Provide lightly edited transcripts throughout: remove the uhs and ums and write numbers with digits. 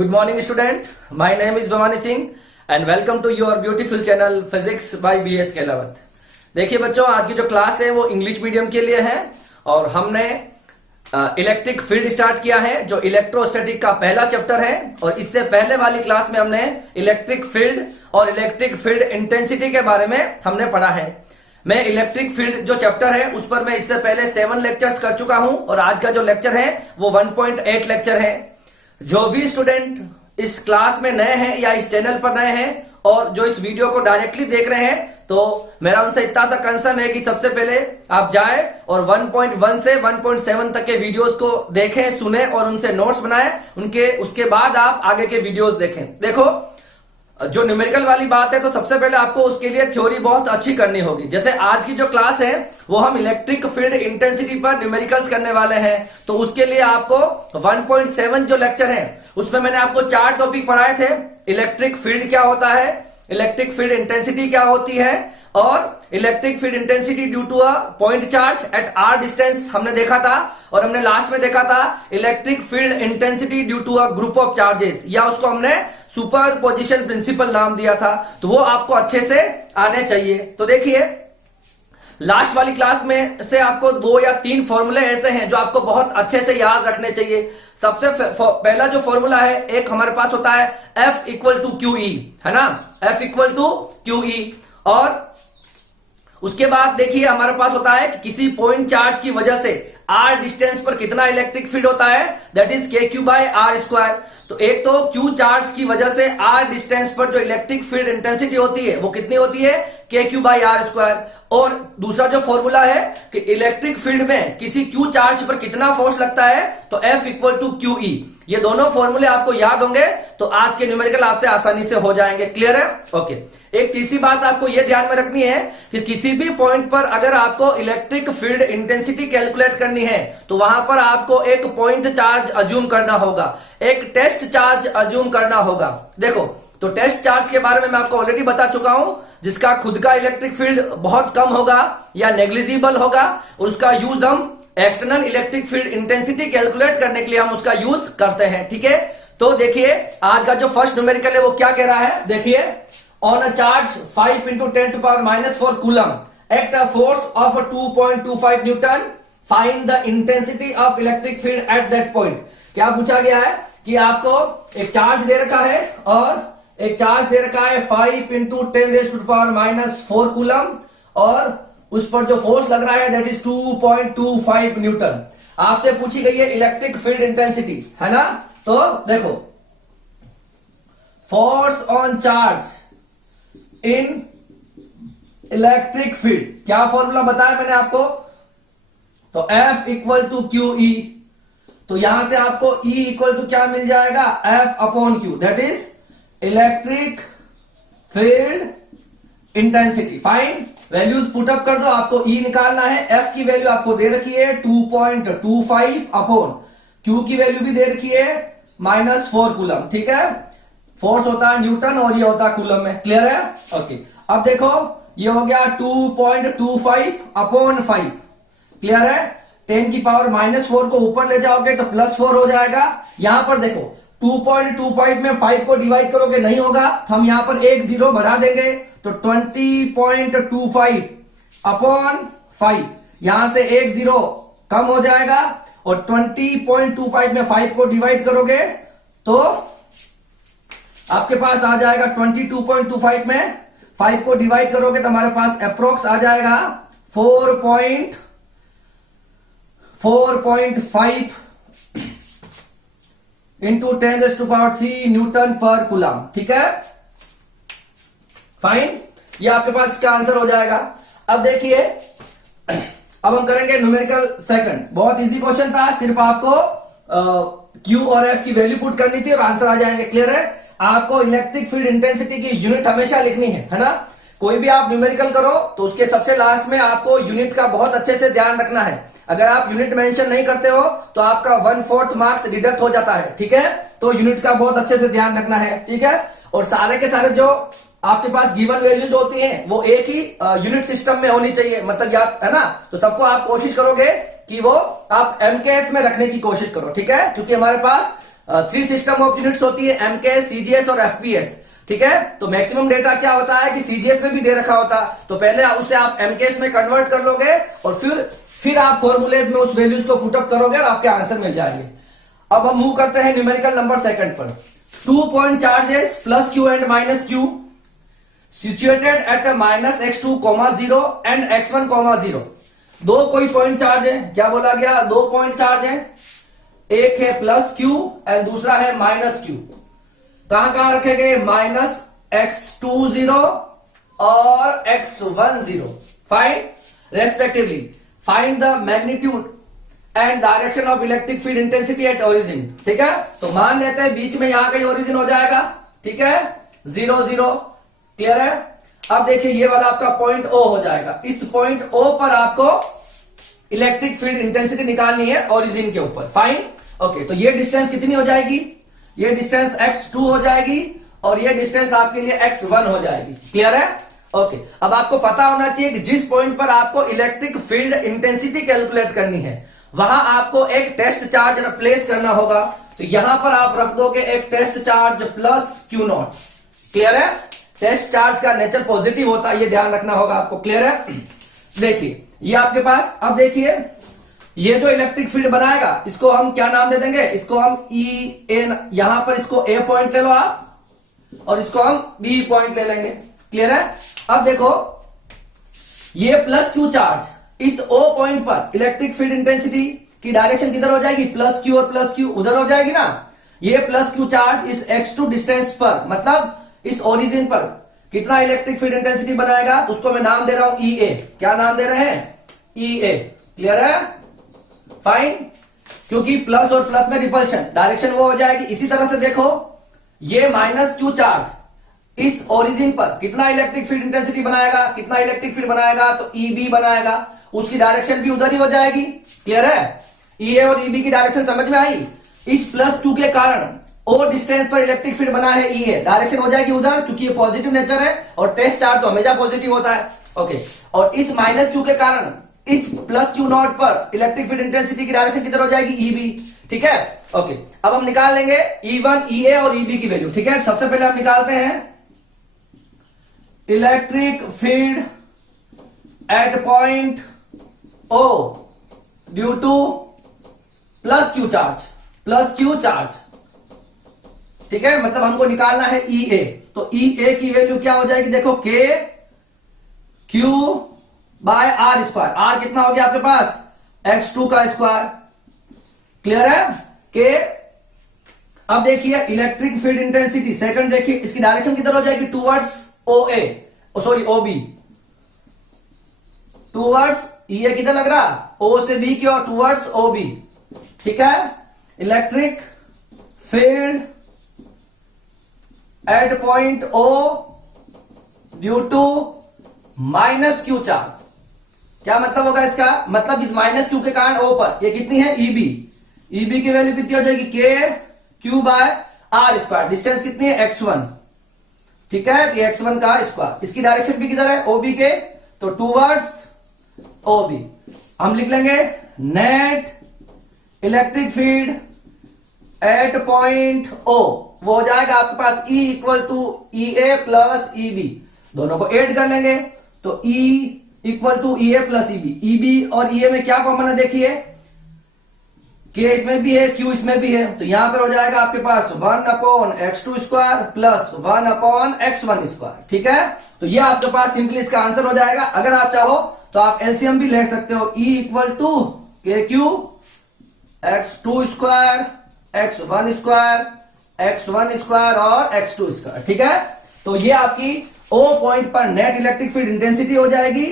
Good morning student, my name is Bhavani Singh and welcome to your beautiful channel Physics by BS Kelawat। देखिए बच्चों, आज की जो class है वो इंग्लिश मीडियम के लिए है और हमने इलेक्ट्रिक फील्ड स्टार्ट किया है जो इलेक्ट्रोस्टैटिक का पहला चैप्टर है। और इससे पहले वाली क्लास में हमने इलेक्ट्रिक फील्ड और इलेक्ट्रिक फील्ड इंटेंसिटी के बारे में हमने पढ़ा है। मैं इलेक्ट्रिक फील्ड जो चैप्टर है उस पर मैं इससे पहले 7 लेक्चर्स कर चुका हूं और आज का जो लेक्चर है वो 1.8 लेक्चर है। जो भी स्टूडेंट इस क्लास में नए हैं या इस चैनल पर नए हैं और जो इस वीडियो को डायरेक्टली देख रहे हैं, तो मेरा उनसे इतना सा कंसर्न है कि सबसे पहले आप जाएं और 1.1 से 1.7 तक के वीडियोस को देखें, सुने और उनसे नोट्स बनाएं। उसके बाद आप आगे के वीडियोस देखें। देखो, जो न्यूमेरिकल वाली बात है तो सबसे पहले आपको उसके लिए थ्योरी बहुत अच्छी करनी होगी। जैसे आज की जो क्लास है वो हम इलेक्ट्रिक फील्ड इंटेंसिटी पर न्यूमेरिकल्स करने वाले हैं, तो उसके लिए आपको 1.7 जो लेक्चर है उसमें मैंने आपको 4 टॉपिक पढ़ाए थे। इलेक्ट्रिक फील्ड क्या होता है, इलेक्ट्रिक फील्ड इंटेंसिटी क्या होती है और electric field intensity due to a point charge at R distance हमने देखा था। और हमने लास्ट में देखा था electric field intensity due to a group of charges, या उसको हमने सुपर पोजिशन प्रिंसिपल नाम दिया था। तो वो आपको अच्छे से आने चाहिए। तो देखिए, लास्ट वाली क्लास में से आपको 2 या 3 फॉर्मूले ऐसे हैं जो आपको बहुत अच्छे से याद रखने चाहिए। सबसे पहला जो फॉर्मूला है, एक हमारे पास होता है F equal to Q E, है ना, F equal to Q E. और उसके बाद देखिए हमारे पास होता है कि किसी पॉइंट चार्ज की वजह से r डिस्टेंस पर कितना इलेक्ट्रिक फील्ड होता है, दैट इज के क्यू बाय आर स्क्वायर। तो एक तो क्यू चार्ज की वजह से r डिस्टेंस पर जो इलेक्ट्रिक फील्ड इंटेंसिटी होती है वो कितनी होती है, के क्यू बाई आर स्क्वायर। और दूसरा जो फॉर्मूला है कि इलेक्ट्रिक फील्ड में किसी क्यू चार्ज पर कितना फोर्स लगता है, तो F equal to Q E. ये दोनों फॉर्मूले आपको याद होंगे तो आज के न्यूमेरिकल आपसे आसानी से हो जाएंगे। क्लियर है? ओके। एक तीसरी बात आपको यह ध्यान में रखनी है कि किसी भी पॉइंट पर अगर आपको इलेक्ट्रिक फील्ड इंटेंसिटी कैलकुलेट करनी है तो वहां पर आपको एक पॉइंट चार्ज अज्यूम करना होगा, एक टेस्ट चार्ज अज्यूम करना होगा। देखो, तो टेस्ट चार्ज के बारे में मैं आपको ऑलरेडी बता चुका हूं, जिसका खुद का इलेक्ट्रिक फील्ड बहुत कम होगा या नेग्लिजिबल होगा और उसका यूज हम external electric field intensity calculate करने के लिए हम उसका यूज करते हैं। ठीक है, तो देखिए आज का जो फर्स्ट न्यूमेरिकल है वो क्या कह रहा है। देखिए, on a charge 5 × 10⁻⁴ coulomb act a force of 2.25 Newton, find the intensity of electric field at that point. क्या पूछा गया है कि आपको एक चार्ज दे रखा है और एक चार्ज दे रखा है 5 × 10⁻⁴ कूलम और उस पर जो फोर्स लग रहा है दैट इज 2.25 न्यूटन। आपसे पूछी गई है इलेक्ट्रिक फील्ड इंटेंसिटी, है ना। तो देखो, force on charge in electric field, क्या फॉर्मूला बताया मैंने आपको, तो F equal to Q E. तो यहां से आपको E इक्वल टू क्या मिल जाएगा, F upon Q, that is electric field intensity. Fine, values put up कर दो, आपको E निकालना है। F की वैल्यू आपको दे रखी है 2.25 अपॉन Q की वैल्यू भी दे रखी है -4 कूलम। ठीक है, फोर्स होता है न्यूटन और ये होता है कूलम में। क्लियर है? ओके। अब देखो, ये हो गया 2.25 अपॉन 5। क्लियर है? 10⁻⁴ को ऊपर ले जाओगे तो +4 हो जाएगा। यहां पर देखो 2.25 में 5 को डिवाइड करोगे नहीं होगा, तो हम यहां पर एक 0 बढ़ा देंगे तो 20.25 अपॉन 5, यहां से एक 0 कम हो जाएगा और 20.25 में 5 को डिवाइड करोगे तो आपके पास आ जाएगा 22.25 में 5 को डिवाइड करोगे तो हमारे पास अप्रोक्स आ जाएगा 4.5 इंटू 10⁻³ न्यूटन पर कूलम। ठीक है, फाइन, ये आपके पास इसका आंसर हो जाएगा। अब देखिए, अब हम करेंगे न्यूमेरिकल सेकंड। बहुत इजी क्वेश्चन था, सिर्फ आपको Q और F की वैल्यू पुट करनी थी और आंसर आ जाएंगे। क्लियर है? आपको इलेक्ट्रिक फील्ड इंटेंसिटी की यूनिट हमेशा लिखनी है ना। कोई भी आप न्यूमेरिकल करो तो उसके सबसे लास्ट में आपको यूनिट का बहुत अच्छे से ध्यान रखना है। अगर आप यूनिट मेंशन नहीं करते हो तो आपका 1/4 मार्क्स डिडक्ट हो जाता है। ठीक है, तो यूनिट का बहुत अच्छे से ध्यान रखना है। ठीक है, और सारे के सारे जो आपके पास गिवन वैल्यूज होती हैं वो एक ही यूनिट सिस्टम में होनी चाहिए, मतलब याद है ना। तो सबको आप कोशिश करोगे कि वो आप एमकेएस में रखने की कोशिश करो। ठीक है, क्योंकि हमारे पास थ्री सिस्टम ऑफ यूनिट्स होती है, एमकेएस, सीजीएस और एफपीएस। ठीक है, तो मैक्सिमम डेटा क्या होता है कि सीजीएस में भी दे रखा होता, तो पहले उसे आप एमकेएस में कन्वर्ट कर लोगे और फिर आप फॉर्मूलेज में उस वैल्यूज को पुटअप करोगे और आपके आंसर मिल जाएंगे। अब हम मूव करते हैं न्यूमेरिकल नंबर सेकंड पर। 2 point charges plus Q and minus Q situated at -x2, 0 and x1, 0। दो कोई पॉइंट चार्ज है, क्या बोला गया, दो पॉइंट चार्ज है, एक है प्लस क्यू एंड दूसरा है माइनस क्यू। कहां कहां रखे गए, -x20 और x10। Find respectively, find the magnitude and direction of electric field intensity at origin. ठीक है, तो मान लेते हैं बीच में यहां कहीं ओरिजिन हो जाएगा। ठीक है, 0 0, क्लियर है। अब देखिए ये वाला आपका पॉइंट O हो जाएगा, इस पॉइंट O पर आपको इलेक्ट्रिक फील्ड इंटेंसिटी निकालनी है ओरिजिन के ऊपर। फाइन, ओके, तो ये डिस्टेंस कितनी हो जाएगी, ये डिस्टेंस x2 हो जाएगी और ये डिस्टेंस आपके लिए x1 हो जाएगी। क्लियर है, ओके। अब आपको पता होना चाहिए कि जिस पॉइंट पर आपको इलेक्ट्रिक फील्ड इंटेंसिटी कैलकुलेट करनी है वहां आपको एक टेस्ट चार्ज प्लेस करना होगा, तो यहां पर आप रख दोगे एक test charge plus Q0। Clear है, टेस्ट चार्ज का नेचर पॉजिटिव होता है, ये ध्यान रखना होगा आपको। क्लियर है, देखिए ये आपके पास, अब देखिए ये जो इलेक्ट्रिक फील्ड बनाएगा इसको हम क्या नाम दे देंगे, इसको हम ई ए, यहां पर इसको ए पॉइंट ले लो आप और इसको हम बी पॉइंट ले लेंगे। क्लियर है, अब देखो ये प्लस क्यू चार्ज इस ओ पॉइंट पर इलेक्ट्रिक फील्ड इंटेंसिटी की डायरेक्शन किधर हो जाएगी, प्लस क्यू और प्लस क्यू उधर हो जाएगी ना। ये प्लस क्यू चार्ज इस x2 डिस्टेंस पर, मतलब इस ओरिजिन पर कितना इलेक्ट्रिक फील्ड इंटेंसिटी बनाएगा, तो उसको मैं नाम दे रहा हूं ई ए। क्या नाम दे रहे हैं, ई ए। क्लियर है, फाइन, क्योंकि प्लस और प्लस में रिपल्शन, डायरेक्शन वो हो जाएगी। इसी तरह से देखो ये माइनस क्यू चार्ज इस ओरिजिन पर कितना इलेक्ट्रिक फील्ड इंटेंसिटी बनाएगा, कितना इलेक्ट्रिक फील्ड बनाएगा, तो ई बी बनाएगा, उसकी डायरेक्शन भी उधर ही हो जाएगी। क्लियर है, ई ए और ई बी की डायरेक्शन समझ में आई। इस प्लस क्यू के कारण ओ डिस्टेंस पर इलेक्ट्रिक फील्ड बना है ई ए, डायरेक्शन हो जाएगी उधर क्योंकि ये पॉजिटिव नेचर है और टेस्ट चार्ज तो हमेशा पॉजिटिव होता है। ओके, और इस माइनस क्यू के कारण इस प्लस क्यू नॉट पर इलेक्ट्रिक फील्ड इंटेंसिटी की डायरेक्शन किधर हो जाएगी, ई बी। ठीक है, ओके, अब हम निकाल लेंगे E1, EA और EB की वैल्यू। ठीक है, सबसे पहले हम निकालते हैं electric field at point O due two plus Q charge. ठीक है, मतलब हमको निकालना है EA, तो EA की वैल्यू क्या हो जाएगी, देखो K Q by R square. R कितना हो गया आपके पास, x2 का स्क्वायर। क्लियर है, K। अब देखिए इलेक्ट्रिक फील्ड इंटेंसिटी सेकंड, देखिए इसकी डायरेक्शन किधर हो जाएगी, towards OA, sorry OB, towards, ये किधर लग रहा, O से B की और टूवर्ड्स OB। ठीक है, electric field at point O due to minus Q charge. क्या मतलब होगा इसका, मतलब इस माइनस क्यू के कारण O पर ये कितनी है, EB की वैल्यू कितनी हो जाएगी, K Q by R square. Distance कितनी है, x1। ठीक है, तो x1 का स्क्वायर, इसकी डायरेक्शन भी किधर है, OB के, तो टूवर्ड्स OB। हम लिख लेंगे net electric field at point O, वो हो जाएगा आपके पास E equal to EA plus EB, दोनों को ऐड कर लेंगे तो E equal to EA plus EB। EB और EA में क्या कॉमन है, देखिए K इसमें भी है, Q इसमें भी है, तो यहां पर हो जाएगा आपके पास 1/x2 square plus 1/x1 square. ठीक है, तो ये आपके पास सिंपली इसका आंसर हो जाएगा। अगर आप चाहो तो आप एलसीएम भी ले सकते हो, E equal to KQ x2 square x1 square x1 square और x2 स्क्वायर। ठीक है, तो ये आपकी O पॉइंट पर नेट इलेक्ट्रिक फील्ड इंटेंसिटी हो जाएगी।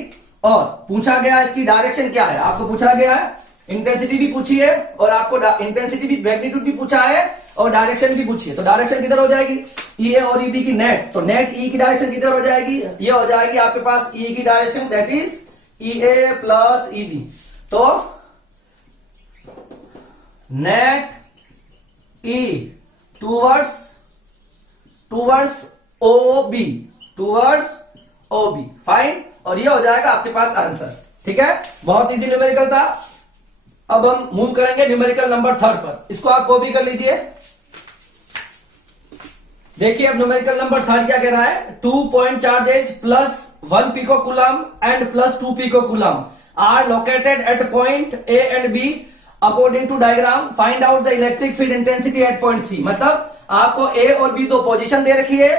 और पूछा गया इसकी डायरेक्शन क्या है, आपको पूछा गया है, इंटेंसिटी भी पूछी है और आपको इंटेंसिटी भी, मैग्नीट्यूड भी पूछा है और डायरेक्शन भी पूछी है। तो डायरेक्शन किधर हो जाएगी, EA और EB की नेट, तो नेट E की डायरेक्शन किधर हो जाएगी, ये हो जाएगी आपके पास E की direction, that is EA plus EB। तो net E towards OB, fine, और ये हो जाएगा आपके पास आंसर। ठीक है, बहुत इजी न्यूमेरिकल था। अब हम मूव करेंगे न्यूमेरिकल नंबर थर्ड पर, इसको आप कॉपी कर लीजिए। देखिए अब न्यूमेरिकल नंबर थर्ड क्या कह रहा है, 2 point charges plus 1 pico coulomb and plus 2 pico coulomb are located at point A and B according to diagram, find out the electric field intensity at point C. मतलब आपको ए और B दो position दे रखी है,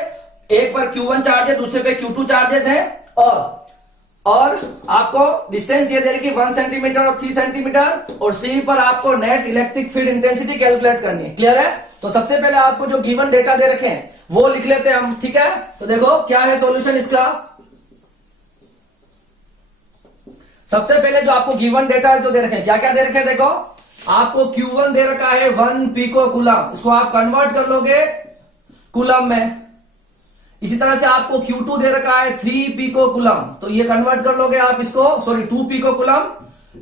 एक पर Q1 चार्ज है, दूसरे पे Q2 चार्जेस है, और आपको डिस्टेंस ये दे रखी है 1 सेंटीमीटर और 3 सेंटीमीटर, और सी पर आपको net electric field intensity calculate करनी है। क्लियर है? तो सबसे पहले आपको जो गिवन डेटा दे रखे हैं वो लिख लेते हैं हम, ठीक है? तो देखो क्या है सॉल्यूशन इसका। सबसे पहले जो आपको गिवन डेटा जो दे रखे हैं, क्या क्या दे रखे हैं, देखो आपको Q1 दे रखा है 1 पिको कूलम, इसको आप कन्वर्ट कर लोगे कूलम में। इसी तरह से आपको Q2 दे रखा है 3 पिको कूलम, तो ये कन्वर्ट कर लोगे आप इसको, सॉरी 2 पिको कूलम,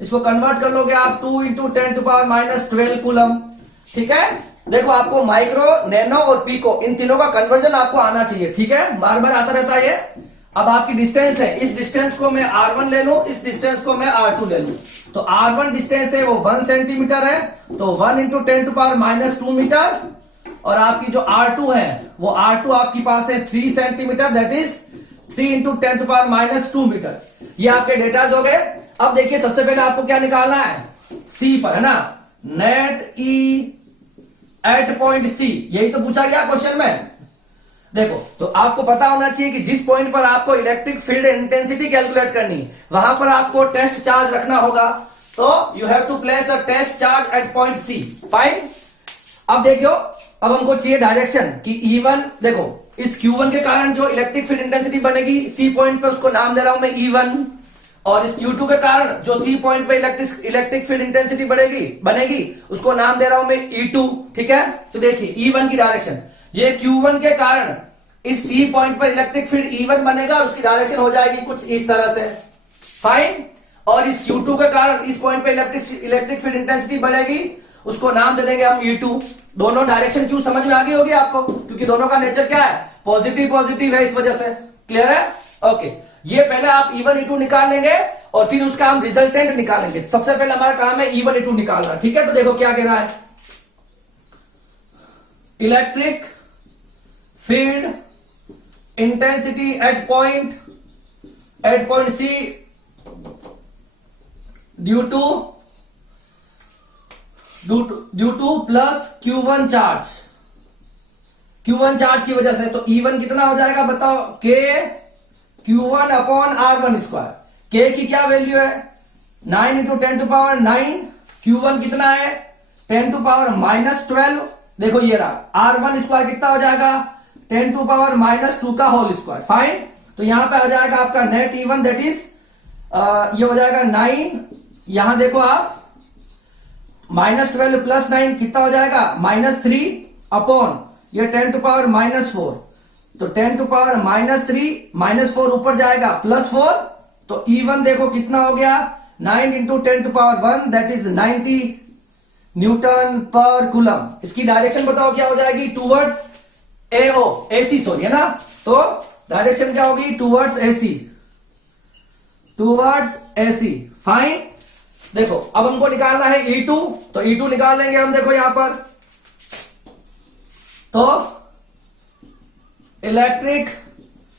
इसको कन्वर्ट कर लोगे आप 2 इंटू 10⁻⁻12 कूलम। ठीक है? देखो आपको माइक्रो, नैनो और पिको इन तीनों का कन्वर्जन आपको आना चाहिए। ठीक है? बार बार आता रहता है ये। अब आपकी डिस्टेंस है, इस डिस्टेंस को मैं R1 ले लूं, इस डिस्टेंस को मैं R2 ले लूं, तो R1 डिस्टेंस है वो 1 सेंटीमीटर है, तो 1 इंटू 10⁻⁻2 मीटर, और आपकी जो R2 है वो R2 आपके पास है 3 centimetre, that is 3 into 10⁻⁻2 metre. ये आपके डेटाज हो गए। अब देखिए सबसे पहले आपको क्या निकालना है, C पर, है ना, net E eight point C, यही तो पूछा गया क्वेश्चन में। देखो तो आपको पता होना चाहिए कि जिस पॉइंट पर आपको इलेक्ट्रिक फील्ड इंटेंसिटी कैलकुलेट करनी, वहां पर आपको टेस्ट चार्ज रखना होगा, तो you have to place a test charge at point C। Fine. अब देखो, अब हमको चाहिए डायरेक्शन कि E1, देखो इस Q1 के कारण जो इलेक्ट्रिक फील्ड इंटेंसिटी बनेगी C पॉइंट पर, उसको नाम दे रहा हूं मैं E1, और इस Q2 के कारण जो C पॉइंट पे इलेक्ट्रिक फील्ड इंटेंसिटी बनेगी उसको नाम दे रहा हूं मैं E2। ठीक है? तो देखिए E1 की डायरेक्शन, ये Q1 के कारण इस C पॉइंट पर इलेक्ट्रिक फील्ड E1 बनेगा और उसकी डायरेक्शन हो जाएगी कुछ इस तरह से। फाइन। और इस Q2 के कारण इस पॉइंट पे इलेक्ट्रिक फील्ड इंटेंसिटी बनेगी, उसको नाम दे देंगे हम E2। दोनों डायरेक्शन क्यों समझ में आ गई होगी आपको, क्योंकि दोनों का नेचर क्या है, पॉजिटिव पॉजिटिव है, इस वजह से। क्लियर है? ओके, ये पहले आप E1 E2 निकाल लेंगे और फिर उसका हम रिजल्टेंट निकालेंगे। सबसे पहले हमारा काम है E1 E2 निकालना। ठीक है? तो देखो क्या कह रहा है, electric field intensity at point C due two plus Q1 charge की वजह से। तो E1 कितना हो जाएगा बताओ, K Q1 upon R1 square. K की क्या वैल्यू है, 9 इंटू 10⁹। Q1 कितना है, 10⁻⁻12। देखो ये रहा, R1 स्क्वायर कितना हो जाएगा, 10⁻⁻2 का होल स्क्वायर। फाइन। तो यहां पे आ जाएगा आपका नेट E1, दैट इज ये हो जाएगा 9, यहां देखो आप -12 प्लस 9 कितना हो जाएगा, -3 अपॉन ये 10⁻⁻4, तो 10⁻⁻3 -4 ऊपर जाएगा +4, तो E1 देखो कितना हो गया, 9 इंटू 10⁻1 दैट इज 90 न्यूटन पर कूलम। इसकी डायरेक्शन बताओ क्या हो जाएगी, टूवर्ड्स AC, सॉरी, है ना। तो डायरेक्शन क्या होगी, टूवर्ड्स AC। फाइन। देखो अब हमको निकालना है E2, तो E2 निकाल लेंगे हम। देखो यहां पर तो electric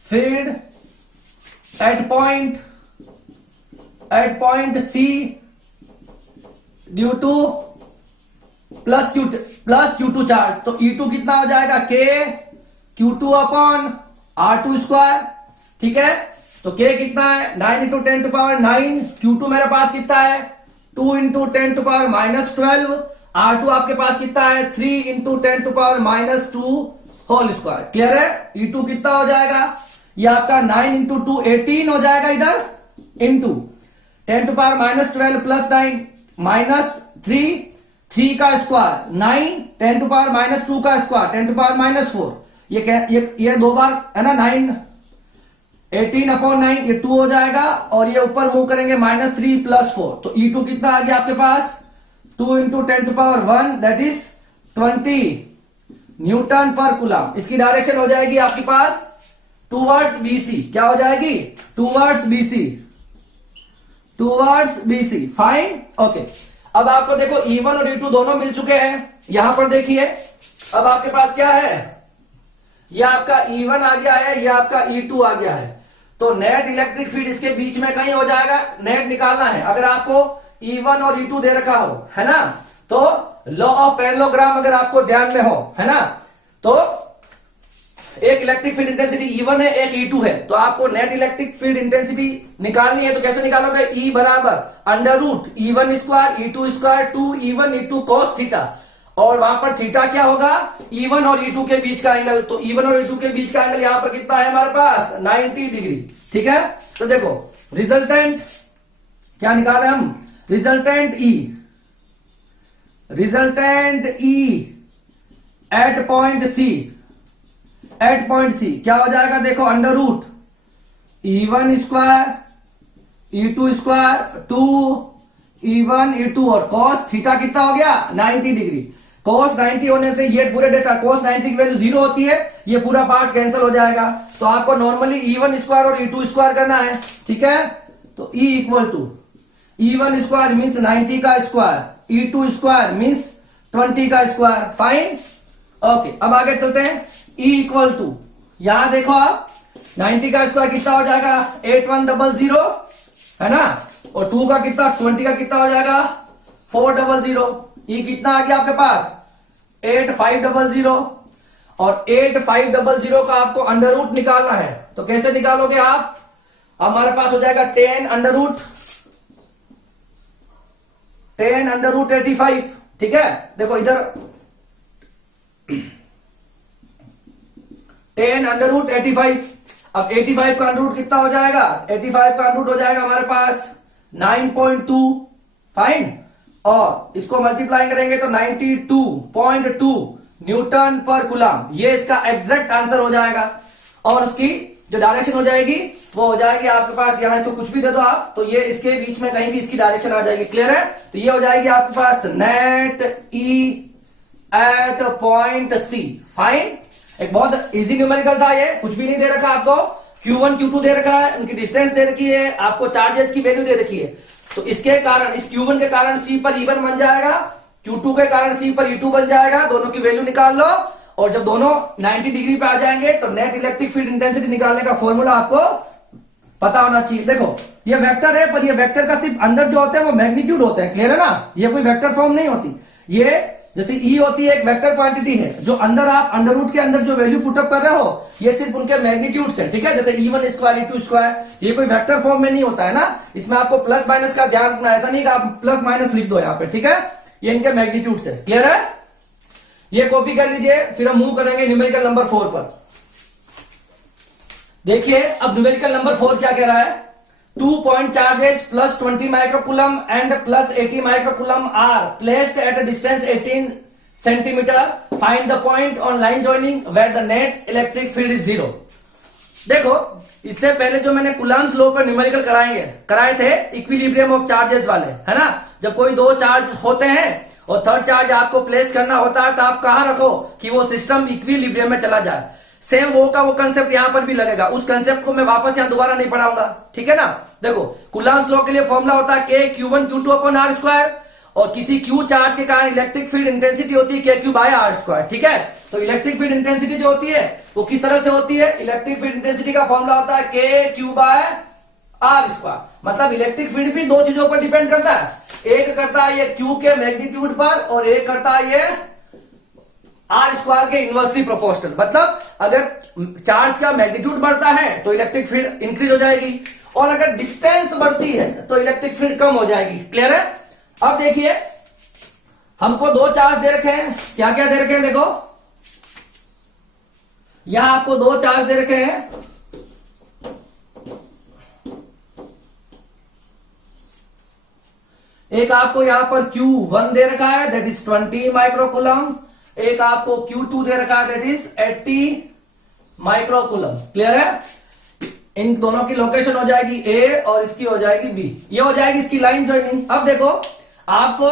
field at point C due two plus Q2 charge, तो E2 कितना हो जाएगा, K Q2 upon R2 square. ठीक है? तो K कितना है, 9 इंटू 10⁹। Q2 मेरे पास कितना है, 2 इंटू 10⁻⁻12। R2 आपके पास कितना है, 3 इंटू 10⁻⁻2 होल स्क्वायर। क्लियर है? E2 कितना हो जाएगा, ये आपका 9 इंटू 2 18 हो जाएगा इधर, इंटू 10⁻⁻12 प्लस 9 -3 का स्क्वायर, 9 10⁻⁻2 का स्क्वायर 10⁻⁻4। ये दो बार है ना, 9 18 अपॉन 9, ये 2 हो जाएगा, और ये ऊपर मूव करेंगे -3 + 4, तो E2 कितना आ गया आपके पास, 2 इंटू 10⁻1 दैट इज 20 न्यूटन पर कूलम। इसकी डायरेक्शन हो जाएगी आपके पास टूवर्ड्स BC। क्या हो जाएगी, टूवर्ड्स BC। फाइन। ओके, अब आपको देखो E1 और E2 दोनों मिल चुके हैं। यहां पर देखिए अब आपके पास क्या है, ये आपका E1 आ गया है, ये आपका E2 आ गया है। तो नेट इलेक्ट्रिक फील्ड इसके बीच में कहीं हो जाएगा, नेट निकालना है। अगर आपको E1 और E2 दे रखा हो, है ना, तो लॉ ऑफ पैरेललोग्राम अगर आपको ध्यान में हो, है ना, तो एक इलेक्ट्रिक फील्ड इंटेंसिटी E1 है, एक E2 है, तो आपको नेट इलेक्ट्रिक फील्ड इंटेंसिटी निकालनी है। तो कैसे निकालोगे? E बराबर under root E1 square E2 square 2E1 E2 cos theta, और वहां पर थीटा क्या होगा? E1 और E2 के बीच का एंगल। तो E1 और E2 के बीच का एंगल यहां पर कितना है हमारे पास? 90 डिग्री। ठीक है, तो देखो रिजल्टेंट क्या निकाले हम? Resultant E eight point C क्या हो जाएगा? देखो under root E1 square E2 square 2E1 E2 और cos थीटा कितना हो गया? 90 डिग्री। cos 90 होने से ये पूरे डेटा cos 90 की वैल्यू 0 होती है, ये पूरा पार्ट कैंसिल हो जाएगा। तो आपको नॉर्मली E1 स्क्वायर और E2 स्क्वायर करना है। ठीक है, तो E equal to E1 square means 90 का स्क्वायर, E2 स्क्वायर मीन्स 20 का स्क्वायर। Fine, okay. अब आगे चलते हैं। E इक्वल टू, यहां देखो आप 90 का स्क्वायर कितना हो जाएगा? 8100, है ना, और 2 का कितना? 20 का कितना हो जाएगा? 400। E कितना आ गया आपके पास? 8500, और 8500 का आपको अंडर रूट निकालना है। तो कैसे निकालोगे आप? हमारे पास हो जाएगा 10 अंडर रूट 85। ठीक है, देखो इधर 10 अंडर रूट 85। अब 85 का अंडर रूट कितना हो जाएगा? 85 का अंडर रूट हो जाएगा हमारे पास 9.2। फाइन, और इसको मल्टीप्लाई करेंगे तो 92.2 न्यूटन पर कूलम, ये इसका एग्जैक्ट आंसर हो जाएगा। और उसकी जो डायरेक्शन हो जाएगी वो हो जाएगी आपके पास, यहां इसको कुछ भी दे दो आप, तो ये इसके बीच में कहीं भी इसकी डायरेक्शन आ जाएगी। क्लियर है? तो ये हो जाएगी आपके पास net E eight point C। Fine, एक बहुत इजी न्यूमेरिकल था, ये कुछ भी नहीं दे रखा आपको। Q1 Q2 दे रखा है, उनकी डिस्टेंस दे रखी है, आपको चार्जेस की वैल्यू दे रखी है। तो इसके कारण, इस Q1 के कारण C पर E1 बन जाएगा, Q2 के कारण C पर E2 बन जाएगा। दोनों की वैल्यू निकाल लो, और जब दोनों 90 डिग्री पे आ जाएंगे तो नेट इलेक्ट्रिक फील्ड इंटेंसिटी निकालने का फॉर्मूला आपको पता होना चाहिए। देखो ये वेक्टर है, पर ये वेक्टर का सिर्फ अंदर जो होते हैं वो मैग्नीट्यूड होते हैं। क्लियर है ना? ये कोई वेक्टर फॉर्म नहीं होती। ये जैसे E होती है एक वेक्टर क्वांटिटी है, जो अंदर आप अंडर रूट के अंदर जो वैल्यू पुटअप कर रहे हो ये सिर्फ उनके मैग्नीट्यूड है। ठीक है, जैसे E1 स्क्वायर E2 स्क्वायर, ये कोई वेक्टर फॉर्म में नहीं होता है ना। इसमें आपको प्लस माइनस का ध्यान रखना, ऐसा नहीं कि आप प्लस माइनस लिख दो यहाँ पे। ठीक है, ये इनके मैग्नीट्यूड है। क्लियर है? ये कॉपी कर लीजिए, फिर हम मूव करेंगे न्यूमेरिकल नंबर 4 पर। देखिए अब न्यूमेरिकल नंबर 4 क्या कह रहा है? 2 point charges plus 20 microcoulomb and plus 80 microcoulomb are placed at a distance 18 centimeter. Find the point on line joining where the net electric field is 0. देखो इससे पहले जो मैंने कूलम्ब्स लॉ पर न्यूमेरिकल कराए थे इक्विलिब्रियम ऑफ चार्जेस वाले, है ना। जब कोई दो चार्ज होते हैं और थर्ड चार्ज आपको प्लेस करना होता है तो आप कहां रखो कि वो सिस्टम इक्विलिब्रियम में चला जाए। सेम वो कंसेप्ट यहां पर भी लगेगा। उस कंसेप्ट को मैं वापस यहां दोबारा नहीं पढ़ाऊंगा। ठीक है ना? देखो कूलम्ब्स लॉ के लिए फॉर्मूला होता है K Q1 Q2 upon R square, और किसी Q चार्ज के कारण इलेक्ट्रिक फील्ड इंटेंसिटी होती है KQ बाय R स्क्वायर। ठीक है, तो इलेक्ट्रिक फील्ड इंटेंसिटी जो होती है वो किस तरह से होती है? इलेक्ट्रिक फील्ड इंटेंसिटी का फॉर्मूला होता है KQ बाय R स्क्वायर। मतलब इलेक्ट्रिक फील्ड भी दो चीजों पर डिपेंड करता है, एक करता है ये Q के मैग्नीट्यूड पर, और एक करता है ये R स्क्वायर के इनवर्सली प्रोपोर्शनल। मतलब अगर चार्ज का मैग्नीट्यूड बढ़ता है तो इलेक्ट्रिक फील्ड इंक्रीज हो जाएगी, और अगर डिस्टेंस बढ़ती है तो इलेक्ट्रिक फील्ड कम हो जाएगी। क्लियर है? अब देखिए हमको दो चार्ज दे रखे हैं, क्या क्या दे रखे हैं? देखो यहां आपको दो चार्ज दे रखे हैं, एक आपको यहां पर Q1 दे रखा है दैट इज 20 माइक्रोकूलम, एक आपको Q2 दे रखा है दैट इज 80 माइक्रोकूलम। क्लियर है? इन दोनों की लोकेशन हो जाएगी A और इसकी हो जाएगी B। ये हो जाएगी इसकी लाइन ज्वाइनिंग। अब देखो आपको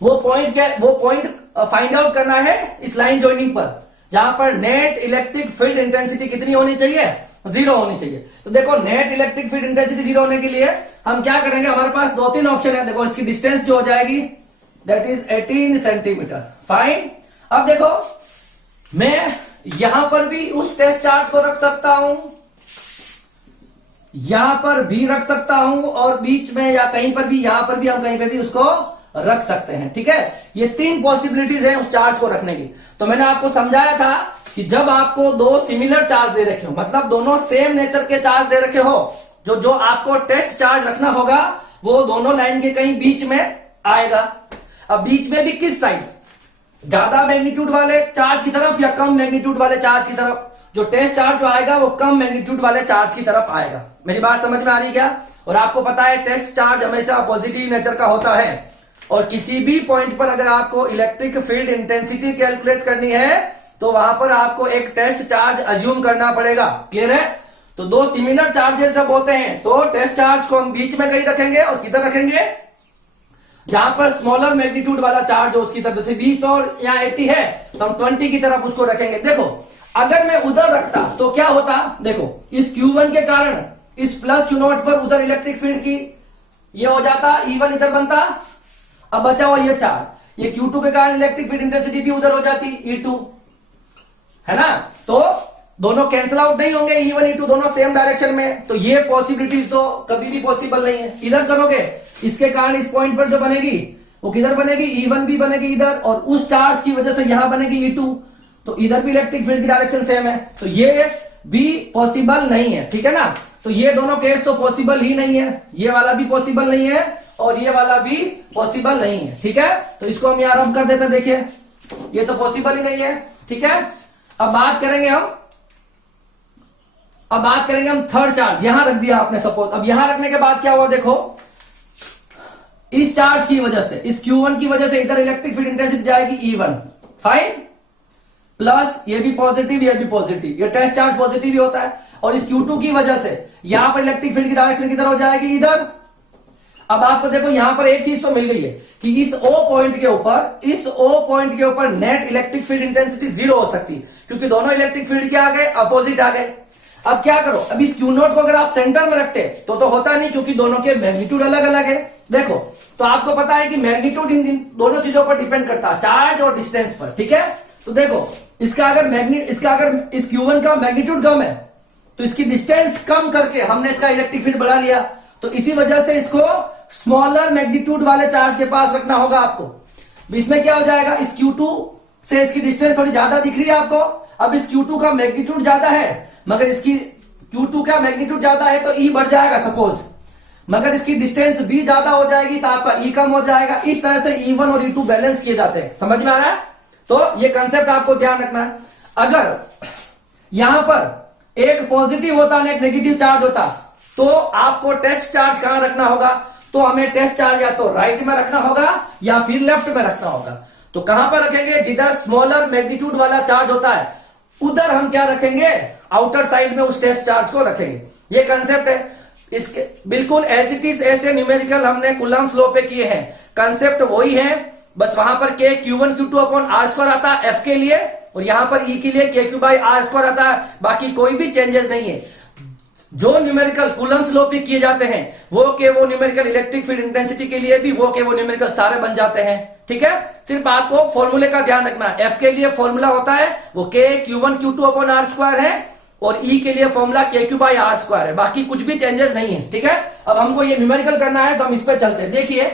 वो पॉइंट फाइंड आउट करना है इस लाइन ज्वाइनिंग पर, जहां पर नेट इलेक्ट्रिक फील्ड इंटेंसिटी कितनी होनी चाहिए? 0 होनी चाहिए। तो देखो नेट इलेक्ट्रिक फील्ड इंटेंसिटी 0 होने के लिए हम क्या करेंगे? हमारे पास दो तीन ऑप्शन है। देखो इसकी डिस्टेंस जो हो जाएगी दैट इज 18 सेंटीमीटर। फाइन, अब देखो मैं यहां पर भी उस टेस्ट चार्ज को रख सकता हूं, यहां पर भी रख सकता हूं, और बीच में या कहीं पर भी, यहां पर भी हम कहीं पर भी उसको रख सकते हैं। ठीक है, ये 3 पॉसिबिलिटीज हैं उस चार्ज को रखने की। तो मैंने आपको समझाया था कि जब आपको 2 सिमिलर चार्ज दे रखे हो, मतलब दोनों सेम नेचर के चार्ज दे रखे हो, जो आपको टेस्ट चार्ज रखना होगा वो दोनों लाइन के कहीं बीच में आएगा। अब बीच में भी किस साइड, ज्यादा मैग्नीट्यूड वाले चार्ज की तरफ या कम मैग्नीट्यूड वाले चार्ज की तरफ? जो टेस्ट चार्ज जो आएगा वो कम मैग्नीट्यूड वाले चार्ज की तरफ आएगा। मेरी बात समझ में आ रही है क्या? और आपको पता है टेस्ट चार्ज हमेशा पॉजिटिव नेचर का होता है, और किसी भी पॉइंट पर अगर आपको इलेक्ट्रिक फील्ड इंटेंसिटी कैलकुलेट करनी है तो वहां पर आपको एक टेस्ट चार्ज अज्यूम करना पड़ेगा। क्लियर है? तो 2 सिमिलर चार्जेस जब होते हैं तो टेस्ट चार्ज को हम बीच में कहीं रखेंगे, और किधर रखेंगे? जहां पर स्मॉलर मैग्नीट्यूड वाला चार्ज हो उसकी तरफ, से 20 और या 80 है तो हम 20 की तरफ उसको रखेंगे। देखो अगर मैं उधर रखता तो क्या होता, देखो इस Q1 के कारण इस प्लस Q0 पर उधर इलेक्ट्रिक फील्ड की ये हो जाता, E1 इधर बनता, अब बचा हुआ ये चार्ज, ये Q2 के कारण इलेक्ट्रिक फील्ड इंटेंसिटी भी उधर हो जाती, E2, है ना? तो दोनों कैंसिल आउट नहीं होंगे, E1 E2 दोनों सेम डायरेक्शन में, तो ये पॉसिबिलिटीज तो कभी भी पॉसिबल नहीं है। इधर करोगे इसके कारण इस पॉइंट पर जो बनेगी वो किधर बनेगी, E1 भी बनेगी इधर, और उस चार्ज की वजह से यहां बनेगी E2, तो इधर भी इलेक्ट्रिक फील्ड की डायरेक्शन सेम है, तो ये भी पॉसिबल नहीं है। ठीक है ना? तो ये दोनों केस तो पॉसिबल ही नहीं है, ये वाला भी पॉसिबल नहीं है और ये वाला भी पॉसिबल नहीं है। ठीक है, तो इसको हम यहां रब कर देते हैं। देखिए ये तो पॉसिबल ही नहीं है। ठीक है, अब बात करेंगे हम थर्ड चार्ज। यहां रख दिया आपने सपोज, अब यहां रखने के बाद क्या हुआ, देखो इस चार्ज की वजह से, इस Q1 की वजह से इधर इलेक्ट्रिक फील्ड इंटेंसिटी जाएगी E1, फाइन, प्लस ये भी पॉजिटिव, ये भी पॉजिटिव, ये टेस्ट चार्ज पॉजिटिव ही होता है, और इस Q2 की वजह से यहां पर इलेक्ट्रिक फील्ड की डायरेक्शन किधर हो जाएगी, इधर। अब आपको देखो यहां पर एक चीज तो मिल गई है कि इस O पॉइंट के ऊपर नेट इलेक्ट्रिक फील्ड इंटेंसिटी 0 हो सकती है, क्योंकि दोनों इलेक्ट्रिक फील्ड क्या आ गए, अपोजिट आ गए। अब क्या करो, अब इस Q0 को अगर आप सेंटर में रखते तो होता नहीं, क्योंकि दोनों के मैग्नीट्यूड अलग अलग है। देखो तो आपको पता है कि मैग्नीट्यूड इन दोनों चीजों पर डिपेंड करता है, चार्ज और डिस्टेंस पर। ठीक है, तो देखो इसका अगर इस Q1 का मैग्नीट्यूड कम है तो इसकी डिस्टेंस कम करके हमने इसका इलेक्ट्रिक फील्ड बढ़ा लिया, तो इसी वजह से इसको स्मॉलर मैग्नीट्यूड वाले चार्ज के पास रखना होगा आपको। इसमें क्या हो जाएगा, इस Q2 से इसकी डिस्टेंस थोड़ी ज्यादा दिख रही है आपको। अब इस Q2 का मैग्नीट्यूड ज्यादा है, मगर इसकी Q2 का मैग्नीट्यूड ज्यादा है तो E बढ़ जाएगा सपोज, मगर इसकी डिस्टेंस भी ज्यादा हो जाएगी तो आपका E कम हो जाएगा। इस तरह से E1 और E2 बैलेंस किए जाते हैं। समझ में आ रहा है? तो ये कंसेप्ट आपको ध्यान रखना है। अगर यहां पर एक पॉजिटिव होता और एक नेगेटिव चार्ज होता तो आपको टेस्ट चार्ज कहां रखना होगा, तो हमें टेस्ट चार्ज या तो राइट में रखना होगा या फिर लेफ्ट में रखना होगा। तो कहां पर रखेंगे, जिधर स्मॉलर मैग्नीट्यूड वाला चार्ज होता है उधर हम क्या रखेंगे, आउटर साइड में उस टेस्ट चार्ज को रखेंगे। ये कंसेप्ट है, इसके बिल्कुल एज इट इज ऐसे न्यूमेरिकल हमने कूलम्ब्स लॉ पे किए हैं, कंसेप्ट वही है, बस वहां पर K Q1 Q2 upon R² आता है F के लिए, और यहां पर E के लिए KQ बाई R² आता है। बाकी कोई भी चेंजेस नहीं है। जो न्यूमेरिकल कूलम्ब्स लॉ पे किए जाते हैं वो न्यूमेरिकल इलेक्ट्रिक फील्ड इंटेंसिटी के लिए भी वो न्यूमेरिकल सारे बन जाते हैं। ठीक है, सिर्फ आपको फॉर्मूले का ध्यान रखना है। F के लिए फॉर्मूला होता है वो K Q1 Q2 upon R² है, और E के लिए फॉर्मूला KQ बाई R² है। बाकी कुछ भी चेंजेस नहीं है। ठीक है, अब हमको ये न्यूमेरिकल करना है तो हम इस पे चलते हैं। देखिए,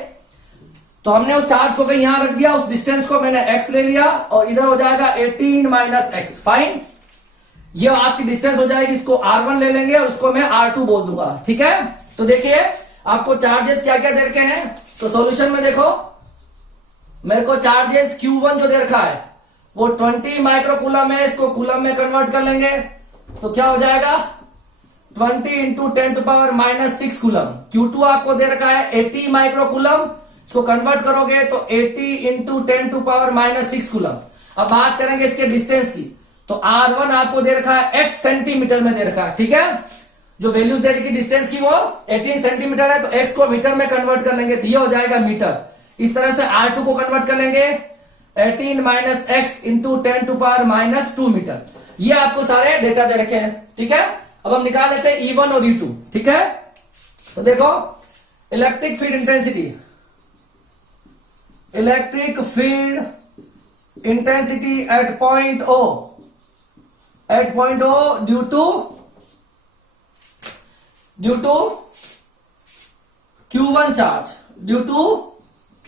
तो हमने उस चार्ज को कहीं यहां रख दिया, उस डिस्टेंस को मैंने x ले लिया, और इधर हो जाएगा 18 माइनस x, फाइन। ये आपकी डिस्टेंस हो जाएगी, इसको R1 ले लेंगे और उसको मैं R2 बोल दूंगा। ठीक है, तो देखिए आपको चार्जेस क्या क्या दे रखे हैं, तो सॉल्यूशन में देखो मेरे को चार्जेस Q1 जो दे रखा है वो 20 माइक्रोकूलम है, इसको कूलम में कन्वर्ट कर लेंगे तो क्या हो जाएगा 20 इंटू 10⁻⁻6 कूलम। Q2 आपको दे रखा है 80 माइक्रोकूलम, इसको कन्वर्ट करोगे तो 80 इंटू 10⁻⁻6 कूलम। अब बात करेंगे इसके डिस्टेंस की, तो R1 आपको दे रखा है x सेंटीमीटर में दे रखा है। ठीक है, जो वैल्यूज दे रखी डिस्टेंस की वो 18 सेंटीमीटर है, तो x को मीटर में कन्वर्ट कर लेंगे तो ये हो जाएगा मीटर। इस तरह से R2 को कन्वर्ट कर लेंगे 18 माइनस x इंटू 10⁻⁻2 मीटर। ये आपको सारे डेटा दे रखे हैं। ठीक है, अब हम निकाल लेते हैं E1 और E2। ठीक है, तो देखो electric field intensity at point O 8.0 due to Q1 charge, due to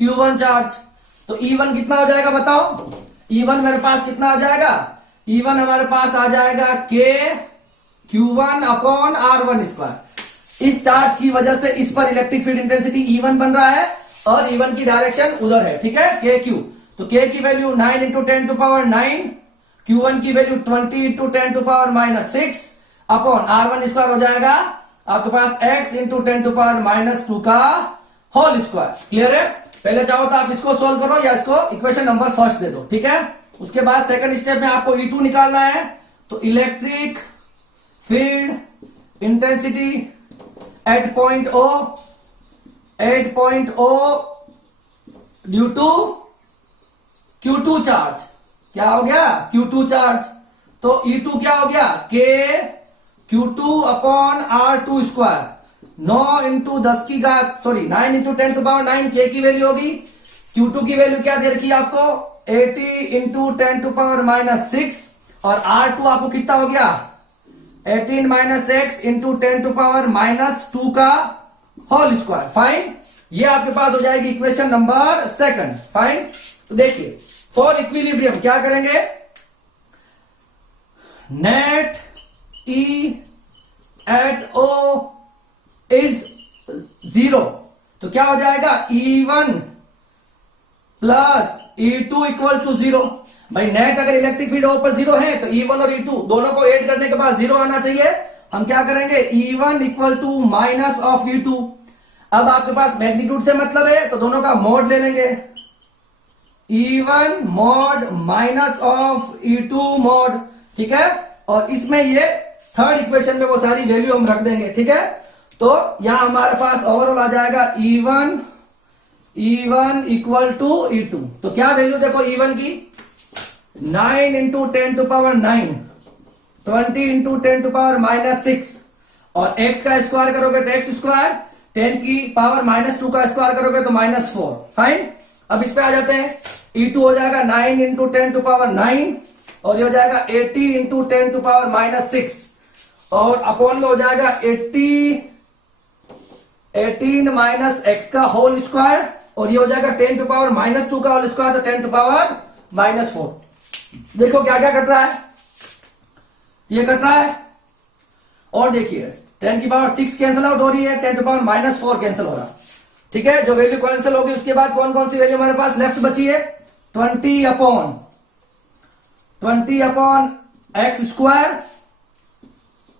Q1 charge. तो E1 कितना हो जाएगा बताओ? E1 मेरे पास कितना आ जाएगा? E1 हमारे पास आ जाएगा K Q1 upon R1 square. इस चार्ज की वजह से इस पर इलेक्ट्रिक फील्ड इंटेंसिटी E1 बन रहा है और E1 की डायरेक्शन उधर है, ठीक है, KQ। तो K की value 9 into 10 to power 9, Q1 की value 20 into 10 to power -6 upon R1 square हो जाएगा आपके पास x इंटू 10 टू पावर -2 का होल स्क्वायर। क्लियर है? पहले चाहो तो आप इसको सोल्व करो या इसको इक्वेशन नंबर फर्स्ट दे दो, ठीक है। उसके बाद सेकंड स्टेप में आपको E2 निकालना है। तो electric field intensity at point O due to Q2 charge. क्या हो गया? Q2 charge. तो E2 क्या हो गया? K Q2 upon R2 square. 9 into 10 की घात, sorry 9 into 10 to power 9 K की वैल्यू होगी। Q2 की वैल्यू क्या दे रखी है आपको? 80 इंटू 10 टू पावर -6 और R2 आपको कितना हो गया? 18 minus x into 10 to power -2 का होल स्क्वायर। फाइन, ये आपके पास हो जाएगी इक्वेशन नंबर सेकंड। फाइन, तो देखिए फॉर इक्विलिब्रियम क्या करेंगे? Net E at O is 0। तो क्या हो जाएगा? E1 plus E2 equal to 0। भाई नेट अगर इलेक्ट्रिक फील्ड O पर 0 है तो E1 और E2 दोनों को ऐड करने के बाद 0 आना चाहिए। हम क्या करेंगे? E1 equal to minus of E2। अब आपके पास मैग्नीट्यूड से मतलब है तो दोनों का मोड ले लेंगे। E1 mod minus of E2 mod, ठीक है। और इसमें ये थर्ड इक्वेशन में वो सारी वैल्यू हम रख देंगे, ठीक है। तो यहां हमारे पास ओवरऑल आ जाएगा E1 इक्वल टू E2। तो क्या वैल्यू देखो E1 की? 9 into 10 to power 9, 20 into 10 to power -6 और x का स्क्वायर करोगे तो x स्क्वायर, 10 की पावर -2 का स्क्वायर करोगे तो -4। फाइन, अब इस पे आ जाते हैं। E2 हो जाएगा 9 इंटू 10 टू पावर 9 और ये हो जाएगा 80 इंटू 10 टू पावर -6 और अपॉन में हो जाएगा 18 माइनस एक्स का होल स्क्वायर और ये हो जाएगा 10 टू पावर -2 का होल स्क्वायर, तो 10 टू पावर -4। देखो क्या क्या कट रहा है? ये कट रहा है और देखिए 10 की पावर 6 कैंसिल आउट हो रही है, 10 टू पावर -4 कैंसिल हो रहा है, ठीक है। जो वैल्यू कैंसिल होगी उसके बाद कौन कौन सी वैल्यू हमारे पास लेफ्ट बची है? 20 upon x square,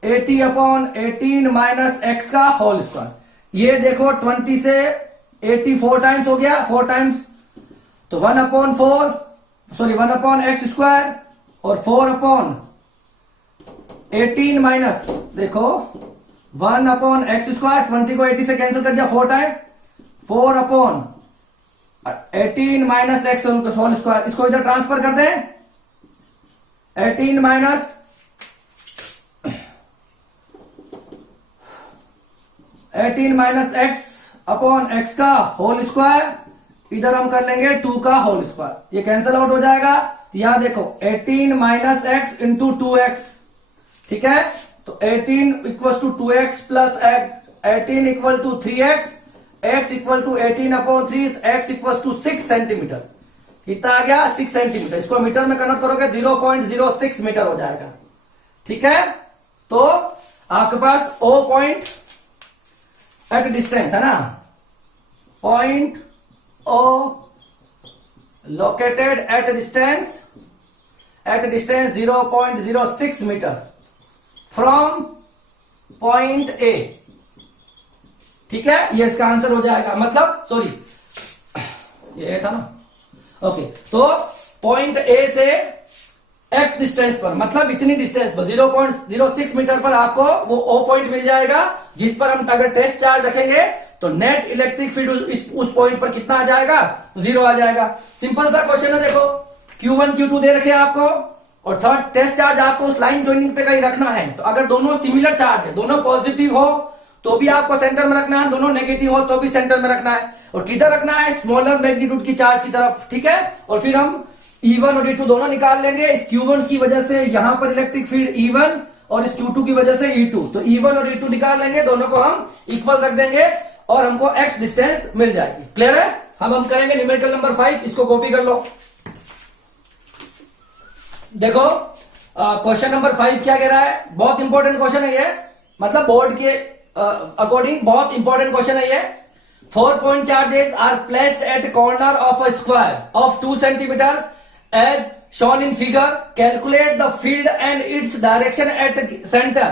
80 upon 18 minus x का होल स्क्वायर। ये देखो 20 से 80 4 टाइम्स हो गया, 4 टाइम्स, तो 1 अपॉन एक्स स्क्वायर और 4 अपॉन 18 माइनस, देखो 1 अपॉन एक्स स्क्वायर, 20 को 80 से कैंसिल कर दिया 4 time, 4 upon 18 minus x whole square. इसको इधर ट्रांसफर कर दें, 18 माइनस एक्स अपॉन एक्स का होल स्क्वायर, इधर हम कर लेंगे 2 का होल स्क्वायर, ये कैंसिल आउट हो जाएगा। तो यहां देखो 18 माइनस एक्स इंटू 2x, ठीक है। तो 18 equal to 2x plus x, 18 equal to 3x, x equal to 18 upon 3, x equal to 6 centimetre. कितना आ गया? 6 सेंटीमीटर। इसको मीटर में कन्वर्ट करोगे 0.06 मीटर हो जाएगा, ठीक है। तो आपके पास O पॉइंट एट डिस्टेंस है ना, point O located at distance 0.06 metre from point A, ठीक है। ये इसका आंसर हो जाएगा, मतलब सॉरी ये था ना, ओके। तो पॉइंट A से x डिस्टेंस पर, मतलब इतनी डिस्टेंस पर 0.06 मीटर पर आपको वो O पॉइंट मिल जाएगा, जिस पर हम अगर टेस्ट चार्ज रखेंगे तो नेट इलेक्ट्रिक फील्ड उस पॉइंट पर कितना आ जाएगा? 0 आ जाएगा। सिंपल सा क्वेश्चन है, देखो Q1 Q2 दे रखे आपको और थर्ड टेस्ट चार्ज आपको उस लाइन ज्वाइनिंग पे कहीं रखना है। तो अगर दोनों सिमिलर चार्ज है, दोनों पॉजिटिव हो तो भी आपको सेंटर में रखना है, दोनों नेगेटिव हो तो भी सेंटर में रखना है। और किधर रखना है? स्मॉलर मैग्नीट्यूड की चार्ज की तरफ, ठीक है। और फिर हम E1 और E2 दोनों निकाल लेंगे। इस Q1 की वजह से यहां पर इलेक्ट्रिक फील्ड E1 और इस Q2 की वजह से E2, तो E1 और E2 निकाल लेंगे, दोनों को हम इक्वल रख देंगे और हमको x डिस्टेंस मिल जाएगी। क्लियर है? हम करेंगे न्यूमेरिकल नंबर 5, इसको कॉपी कर लो। देखो क्वेश्चन नंबर 5 क्या कह रहा है, बहुत इंपॉर्टेंट क्वेश्चन है ये, मतलब बोर्ड के अकॉर्डिंग बहुत इंपॉर्टेंट क्वेश्चन है ये। 4 point charges are placed at corner of a square of 2 centimeter as shown in figure. Calculate the field and its direction at center.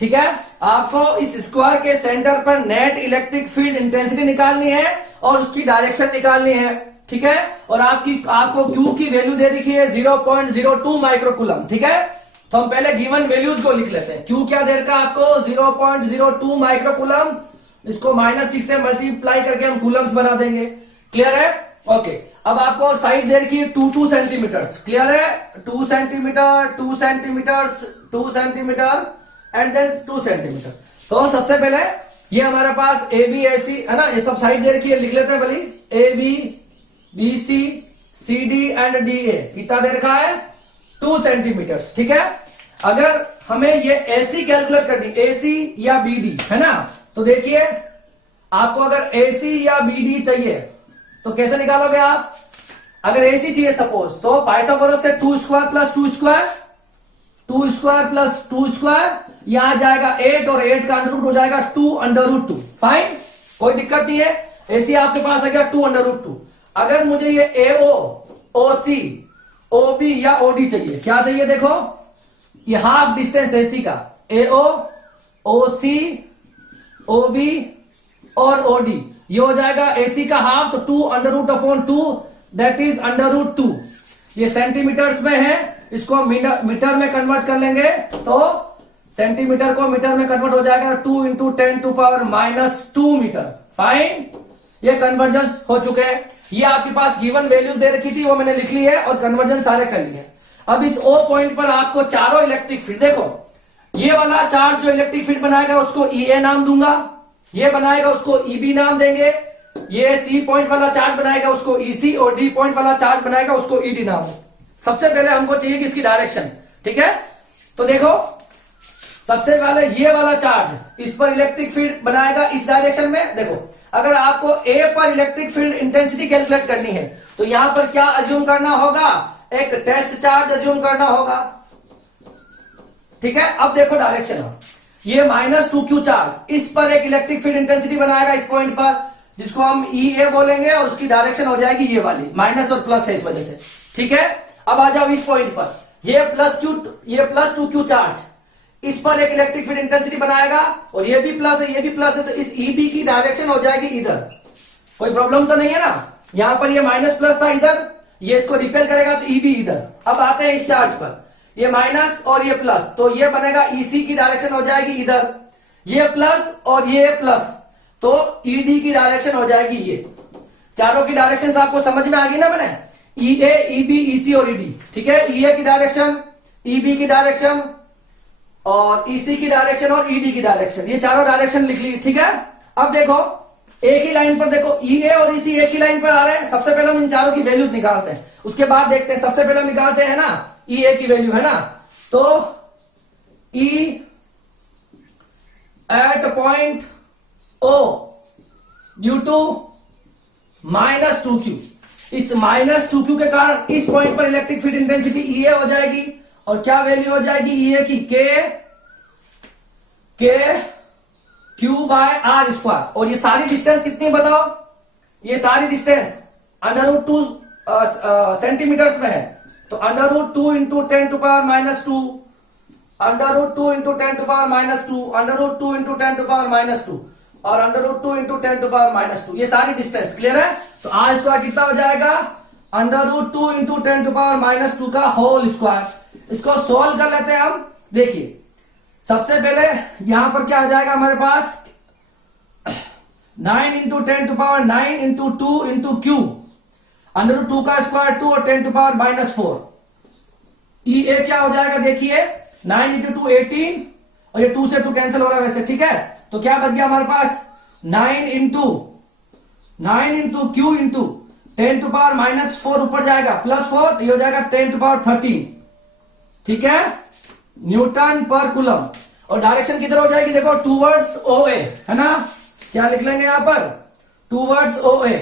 ठीक है, आपको इस स्क्वायर के सेंटर पर नेट इलेक्ट्रिक फील्ड इंटेंसिटी निकालनी है और उसकी डायरेक्शन निकालनी है। ठीक है, और आपको Q की वैल्यू दे रखी है 0.02 माइक्रोकूलम। ठीक है, तो हम पहले गिवन वैल्यूज को लिख लेते हैं। Q क्या दे रखा है आपको 0.02 माइक्रोकूलम, इसको -6 से मल्टीप्लाई करके हम कूलम्स बना देंगे। क्लियर है? ओके, अब आपको साइड दे रखी है 2 सेंटीमीटर। क्लियर है? 2 centimetre, 2 centimetre, 2 centimetre and then 2 centimetre. तो सबसे पहले ये हमारे पास ए बी ए सी है ना, ये सब साइड दे रखी है, लिख लेते हैं भली। A B B C C D and D A कितना दे रखा है 2 सेंटीमीटर। ठीक है, अगर हमें ये एसी कैलकुलेट करनी, एसी या बीडी है ना, तो देखिए आपको अगर एसी या बीडी चाहिए तो कैसे निकालोगे आप। अगर एसी चाहिए सपोज, तो पाइथागोरस से 2 square plus 2 square, 2 square plus 2 square, यहां जाएगा 8 और 8 का अंडर रूट हो जाएगा 2 अंडर रूट 2। फाइन, कोई दिक्कत नहीं है। एसी आपके पास आ गया 2 अंडर रूट 2। अगर मुझे ये एओ, ओसी, ओबी या ओडी चाहिए, क्या चाहिए देखो, ये हाफ डिस्टेंस एसी का, एओ, ओसी, ओबी और ओडी, ये हो जाएगा एसी का हाफ, तो 2 under root upon 2 that is under root 2। ये सेंटीमीटर्स में है, इसको हम मीटर में कन्वर्ट कर लेंगे, तो सेंटीमीटर को मीटर में कन्वर्ट हो जाएगा 2 इंटू 10⁻⁻2 मीटर। फाइन, ये कन्वर्जन हो चुके हैं। ये आपके पास गिवन वैल्यूज दे रखी थी, वो मैंने लिख ली है और कन्वर्जन सारे कर लिए। अब इस ओ पॉइंट पर आपको चारों इलेक्ट्रिक फील्ड, देखो ये वाला चार्ज जो इलेक्ट्रिक फील्ड बनाएगा उसको ई ए नाम दूंगा, ये बनाएगा उसको ई बी नाम देंगे, ये सी पॉइंट वाला चार्ज बनाएगा उसको ई सी और डी पॉइंट वाला चार्ज बनाएगा उसको ई डी नाम। सबसे पहले हमको चाहिए कि इसकी डायरेक्शन। ठीक है, तो देखो सबसे पहले ये वाला चार्ज इस पर इलेक्ट्रिक फील्ड बनाएगा इस डायरेक्शन में। देखो अगर आपको ए पर इलेक्ट्रिक फील्ड इंटेंसिटी कैलकुलेट करनी है तो यहां पर क्या अज्यूम करना होगा, एक टेस्ट चार्ज अज्यूम करना होगा। ठीक है, अब देखो डायरेक्शन, ये -2q चार्ज इस पर एक इलेक्ट्रिक फील्ड इंटेंसिटी बनाएगा इस पॉइंट पर, जिसको हम ई ए बोलेंगे, और उसकी डायरेक्शन हो जाएगी ये वाली, माइनस और प्लस है इस वजह से। ठीक है, अब आ जाओ इस पॉइंट पर, ये +2q चार्ज इस पर एक इलेक्ट्रिक फील्ड इंटेंसिटी बनाएगा, और ये भी प्लस है, ये भी प्लस है, तो इस ई बी की डायरेक्शन हो जाएगी इधर। कोई प्रॉब्लम तो नहीं है ना, यहां पर ये माइनस प्लस था इधर, ये इसको रिपेल करेगा तो ई बी इधर। अब आते हैं इस चार्ज पर, ये माइनस और ये प्लस, तो ये बनेगा ईसी की डायरेक्शन हो जाएगी इधर, ये प्लस और ये प्लस, तो ईडी की डायरेक्शन हो जाएगी ये। चारों की डायरेक्शन आपको समझ में आ गई ना मैंने, ई ए, ई बी, ईसी और ईडी। ठीक है, ई ए की डायरेक्शन, ई बी की डायरेक्शन और ईसी की डायरेक्शन और ईडी की डायरेक्शन, ये चारों डायरेक्शन लिख ली। ठीक है, अब देखो एक ही लाइन पर, देखो ई ए और ईसी एक ही लाइन पर आ रहे हैं। सबसे पहले हम इन चारों की वैल्यूज निकालते हैं, उसके बाद देखते हैं। सबसे पहले हम निकालते हैं ना ई ए की वैल्यू, है ना, तो E eight point O due to -2q, इस -2q के कारण इस पॉइंट पर electric field intensity E A हो जाएगी, और क्या वैल्यू हो जाएगी ई ए की, के Q/r²। और ये सारी डिस्टेंस कितनी बताओ, ये सारी डिस्टेंस √2 सेंटीमीटर्स में है, तो √2 इंटू 10⁻⁻2, √2 इंटू 10⁻⁻2, √2 इंटू 10⁻⁻2 और √2 इंटू 10⁻⁻2, ये सारी डिस्टेंस। क्लियर है? तो आर स्क्वायर कितना हो जाएगा, √2 इंटू 10⁻⁻2 का होल स्क्वायर। इसको सोल्व कर लेते हैं हम। देखिए सबसे पहले यहां पर क्या आ जाएगा हमारे पास, 9 इंटू 10⁻9 इंटू 2 इंटू क्यू, √2 का स्क्वायर 2 और 10⁻⁻4। ई ए क्या हो जाएगा, देखिए 9 इंटू 2 18, और ये 2 से 2 कैंसिल हो रहा है वैसे। ठीक है, तो क्या बच गया हमारे पास 9 into Q into 10 to power -4 ऊपर जाएगा +4, तो ये हो जाएगा 10 टू पावर 13, ठीक है, न्यूटन पर कूलम। और डायरेक्शन किधर हो जाएगी, देखो टूवर्ड्स OA, है ना, क्या लिख लेंगे यहां पर, टूवर्ड्स OA।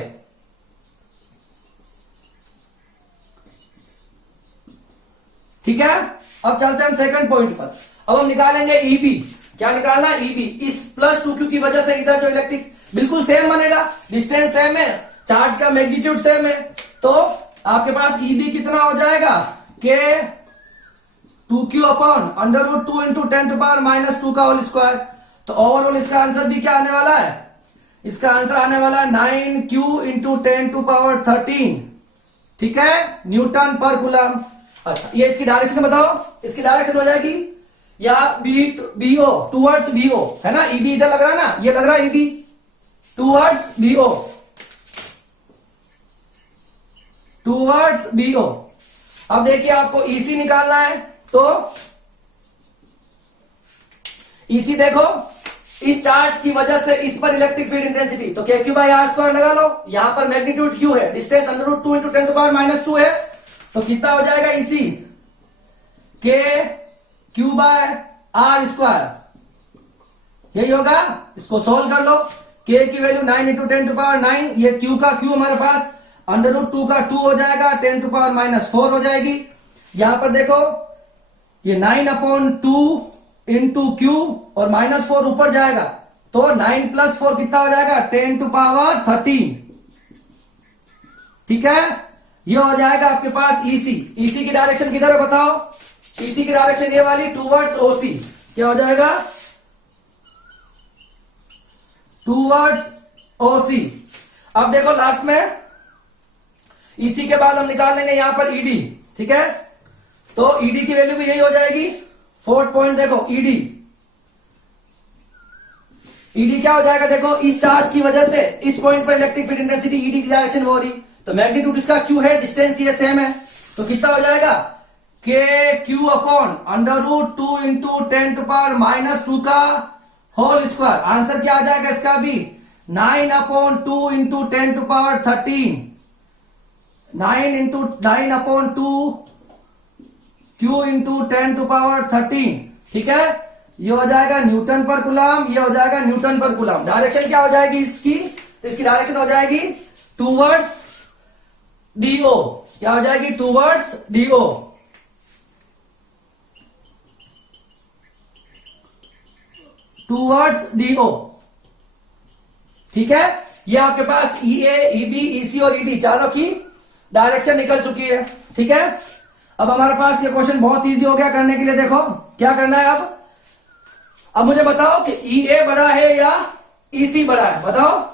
ठीक है, अब चलते हैं हम सेकंड पॉइंट पर। अब हम निकालेंगे EB। क्या निकालना, EB। इस +2Q की वजह से इधर जो इलेक्ट्रिक बिल्कुल सेम बनेगा, डिस्टेंस सेम है, चार्ज का मैग्नीट्यूड सेम है, तो आपके पास EB कितना हो जाएगा, के 2Q upon √2 into 10 to power -2 का होल स्क्वायर। तो ओवरऑल इसका आंसर भी क्या आने वाला है, इसका आंसर आने वाला है 9Q इंटू 10 टू पावर 13, ठीक है, न्यूटन पर कूलम। अच्छा, ये इसकी डायरेक्शन बताओ, इसकी डायरेक्शन हो जाएगी या BO, टूवर्ड्स BO, है ना, EB इधर लग रहा है ना, ये लग रहा है EB towards BO, towards BO। अब देखिए आपको EC निकालना है, तो EC देखो, इस चार्ज की वजह से इस पर इलेक्ट्रिक फील्ड इंटेंसिटी, तो KQ/R² लगा लो, यहां पर मैग्नीट्यूड Q है, डिस्टेंस √2 इंटू 10 टू पावर -2 है, तो कितना हो जाएगा EC, KQ/R², यही होगा। इसको सोल्व कर लो, K की वैल्यू 9 इंटू 10 टू पावर 9, ये Q का Q हमारे पास √2 का 2 हो जाएगा, 10 टू पावर -4 हो जाएगी। यहां पर देखो ये 9/2 इंटू Q और -4 ऊपर जाएगा, तो 9 + 4 कितना हो जाएगा, 10 टू पावर 13, ठीक है, ये हो जाएगा आपके पास EC। EC की डायरेक्शन किधर है बताओ, EC की डायरेक्शन ये वाली टूवर्ड्स OC, क्या हो जाएगा, टूवर्ड्स OC। अब देखो लास्ट में EC के बाद हम निकाल लेंगे यहां पर ED, ठीक है, तो ED की वैल्यू भी यही हो जाएगी, फोर्थ पॉइंट देखो ED क्या हो जाएगा, देखो इस चार्ज की वजह से इस पॉइंट पर इलेक्ट्रिक फील्ड इंटेंसिटी ED की डायरेक्शन हो रही, तो मैग्नीट्यूड इसका Q है, डिस्टेंस ये सेम है, तो कितना हो जाएगा, KQ upon √2 into 10 to power -2 का होल स्क्वायर। आंसर क्या आ जाएगा इसका भी, 9/2 into 10 to power 13, 9/2 Q into 10 to power 13, ठीक है, ये हो जाएगा न्यूटन पर कूलम, ये हो जाएगा न्यूटन पर कूलम। डायरेक्शन क्या हो जाएगी इसकी, तो इसकी डायरेक्शन हो जाएगी टूवर्ड्स DO, क्या हो जाएगी, टूवर्ड्स DO, टूवर्ड्स DO, ठीक है। ये आपके पास EA, EB, EC और ED चारों की डायरेक्शन निकल चुकी है, ठीक है। अब हमारे पास ये क्वेश्चन बहुत इजी हो गया करने के लिए। देखो क्या करना है, अब मुझे बताओ कि EA बड़ा है या EC बड़ा है, बताओ।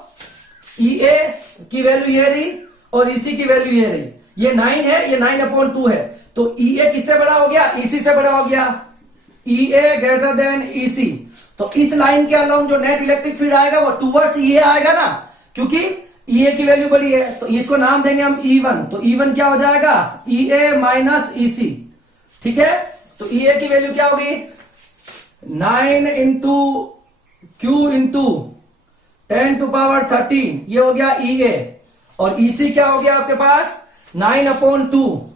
EA की वैल्यू ये रही और EC की वैल्यू ये रही, ये 9 है, ये 9/2 है, तो EA किससे बड़ा हो गया, EC से बड़ा हो गया, EA ग्रेटर देन EC। तो इस लाइन के अलोंग जो नेट इलेक्ट्रिक फील्ड आएगा वो टूवर्ड्स EA आएगा ना, क्योंकि EA की वैल्यू बड़ी है, तो इसको नाम देंगे हम E1, तो E1 क्या हो जाएगा, EA - EC, ठीक है। तो EA की वैल्यू क्या होगी, 9 into Q into 10 to power 13, ये हो गया EA, और EC क्या हो गया आपके पास, 9/2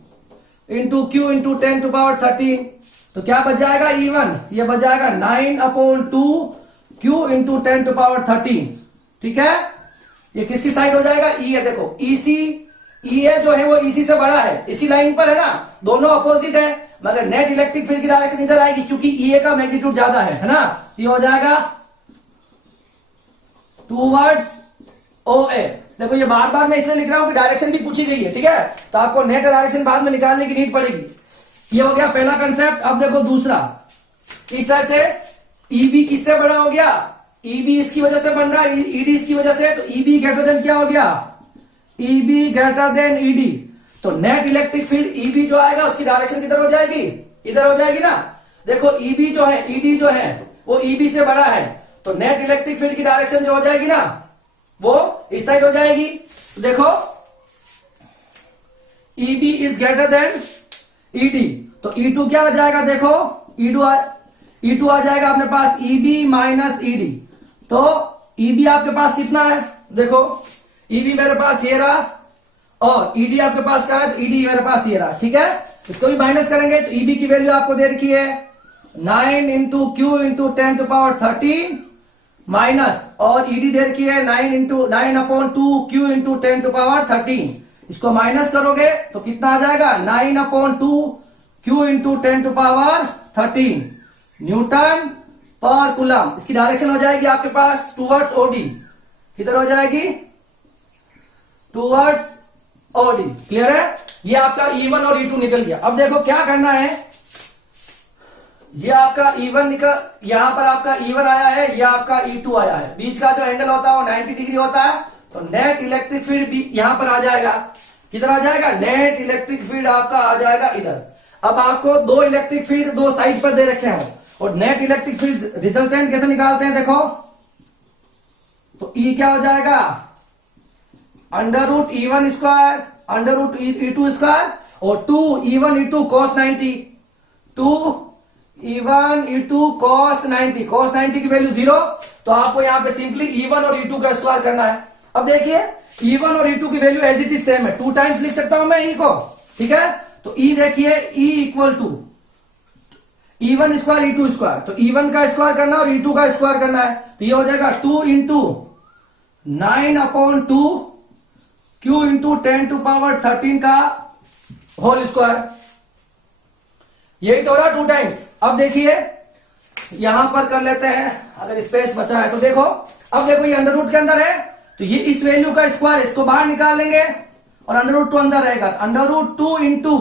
into Q into 10 to power 13, तो क्या बच जाएगा E1, ये बच जाएगा 9/2 Q इंटू 10 टू पावर 13, ठीक है। ये किसकी साइड हो जाएगा, EA। देखो EA जो है वो EC से बड़ा है, इसी लाइन पर है ना, दोनों अपोजिट है, मगर नेट इलेक्ट्रिक फील्ड की डायरेक्शन इधर आएगी क्योंकि EA का मैग्नीट्यूड ज्यादा है ना, ये हो जाएगा टूवर्ड्स OA। देखो ये बार बार मैं इसलिए लिख रहा हूं कि डायरेक्शन भी पूछी गई है, ठीक है, तो आपको नेट डायरेक्शन बाद में निकालने की नीड पड़ेगी। ये हो गया पहला कंसेप्ट। अब देखो दूसरा, इस तरह से EB किससे बड़ा हो गया, EB इसकी वजह से बन रहा है, ED इसकी वजह से, तो EB ग्रेटर देन क्या हो गया, EB ग्रेटर देन ED। तो नेट इलेक्ट्रिक फील्ड EB जो आएगा उसकी डायरेक्शन किधर हो जाएगी, इधर हो जाएगी ना। देखो EB जो है, ED जो है वो EB से बड़ा है, तो नेट इलेक्ट्रिक फील्ड की डायरेक्शन जो हो जाएगी ना वो इस साइड हो जाएगी। तो देखो EB is greater than ED, तो E2 क्या आ जाएगा, देखो E2 आ जाएगा अपने पास EB - ED। तो EB आपके पास कितना है, देखो EB मेरे पास ये रहा और ईडी आपके पास का है, तो ईडी मेरे पास ये रहा, ठीक है। इसको भी माइनस करेंगे तो ईबी की वैल्यू आपको दे रखी है 9 into Q into 10 to power 13 minus, और ईडी दे रखी है 9/2 क्यू इंटू 10 टू पावर 13। इसको माइनस करोगे तो कितना आ जाएगा 9/2 Q into 10 to power 13 newton पर कूलम। इसकी डायरेक्शन हो जाएगी आपके पास टूवर्ड्स ओडी, किधर हो जाएगी टूवर्ड्स ओडी। क्लियर है? ये आपका E1 और E2 निकल गया। अब देखो क्या करना है, ये आपका E1 निकल, यहां पर आपका E1 आया है, ये आपका E2 आया है, बीच का जो एंगल होता है वो 90 डिग्री होता है, तो नेट इलेक्ट्रिक फील्ड भी यहां पर आ जाएगा। किधर आ जाएगा? नेट इलेक्ट्रिक फील्ड आपका आ जाएगा इधर। अब आपको दो इलेक्ट्रिक फील्ड दो साइड पर दे रखे हैं, और नेट इलेक्ट्रिक फील्ड रिजल्टेंट कैसे निकालते हैं देखो, तो E क्या हो जाएगा √E1 स्क्वायर √E2 स्क्वायर, और 2E1 E2 cos 90, 2E1 E2 cos 90, cos 90 की वैल्यू 0, तो आपको यहाँ पे सिंपली E1 और E2 का स्क्वायर करना है। अब देखिए E1 और E2 की value as it is same है, 2 टाइम्स लिख सकता हूं मैं E को, ठीक है। तो E देखिए E equal to E1 square E2 square, तो E1 का स्क्वायर करना और E2 का स्क्वायर करना है, तो ये हो जाएगा 2 into 9/2 Q into 10 to power 13 का होल स्क्वायर। यही तो हो रहा 2 टाइम्स। अब देखिए यहां पर कर लेते हैं, अगर स्पेस बचा है तो देखो, अब देखो ये अंडर रूट के अंदर है, तो ये इस वैल्यू का स्क्वायर, इसको बाहर निकाल लेंगे और अंडर रूट 2 अंदर रहेगा, तो अंडर रूट 2 इंटू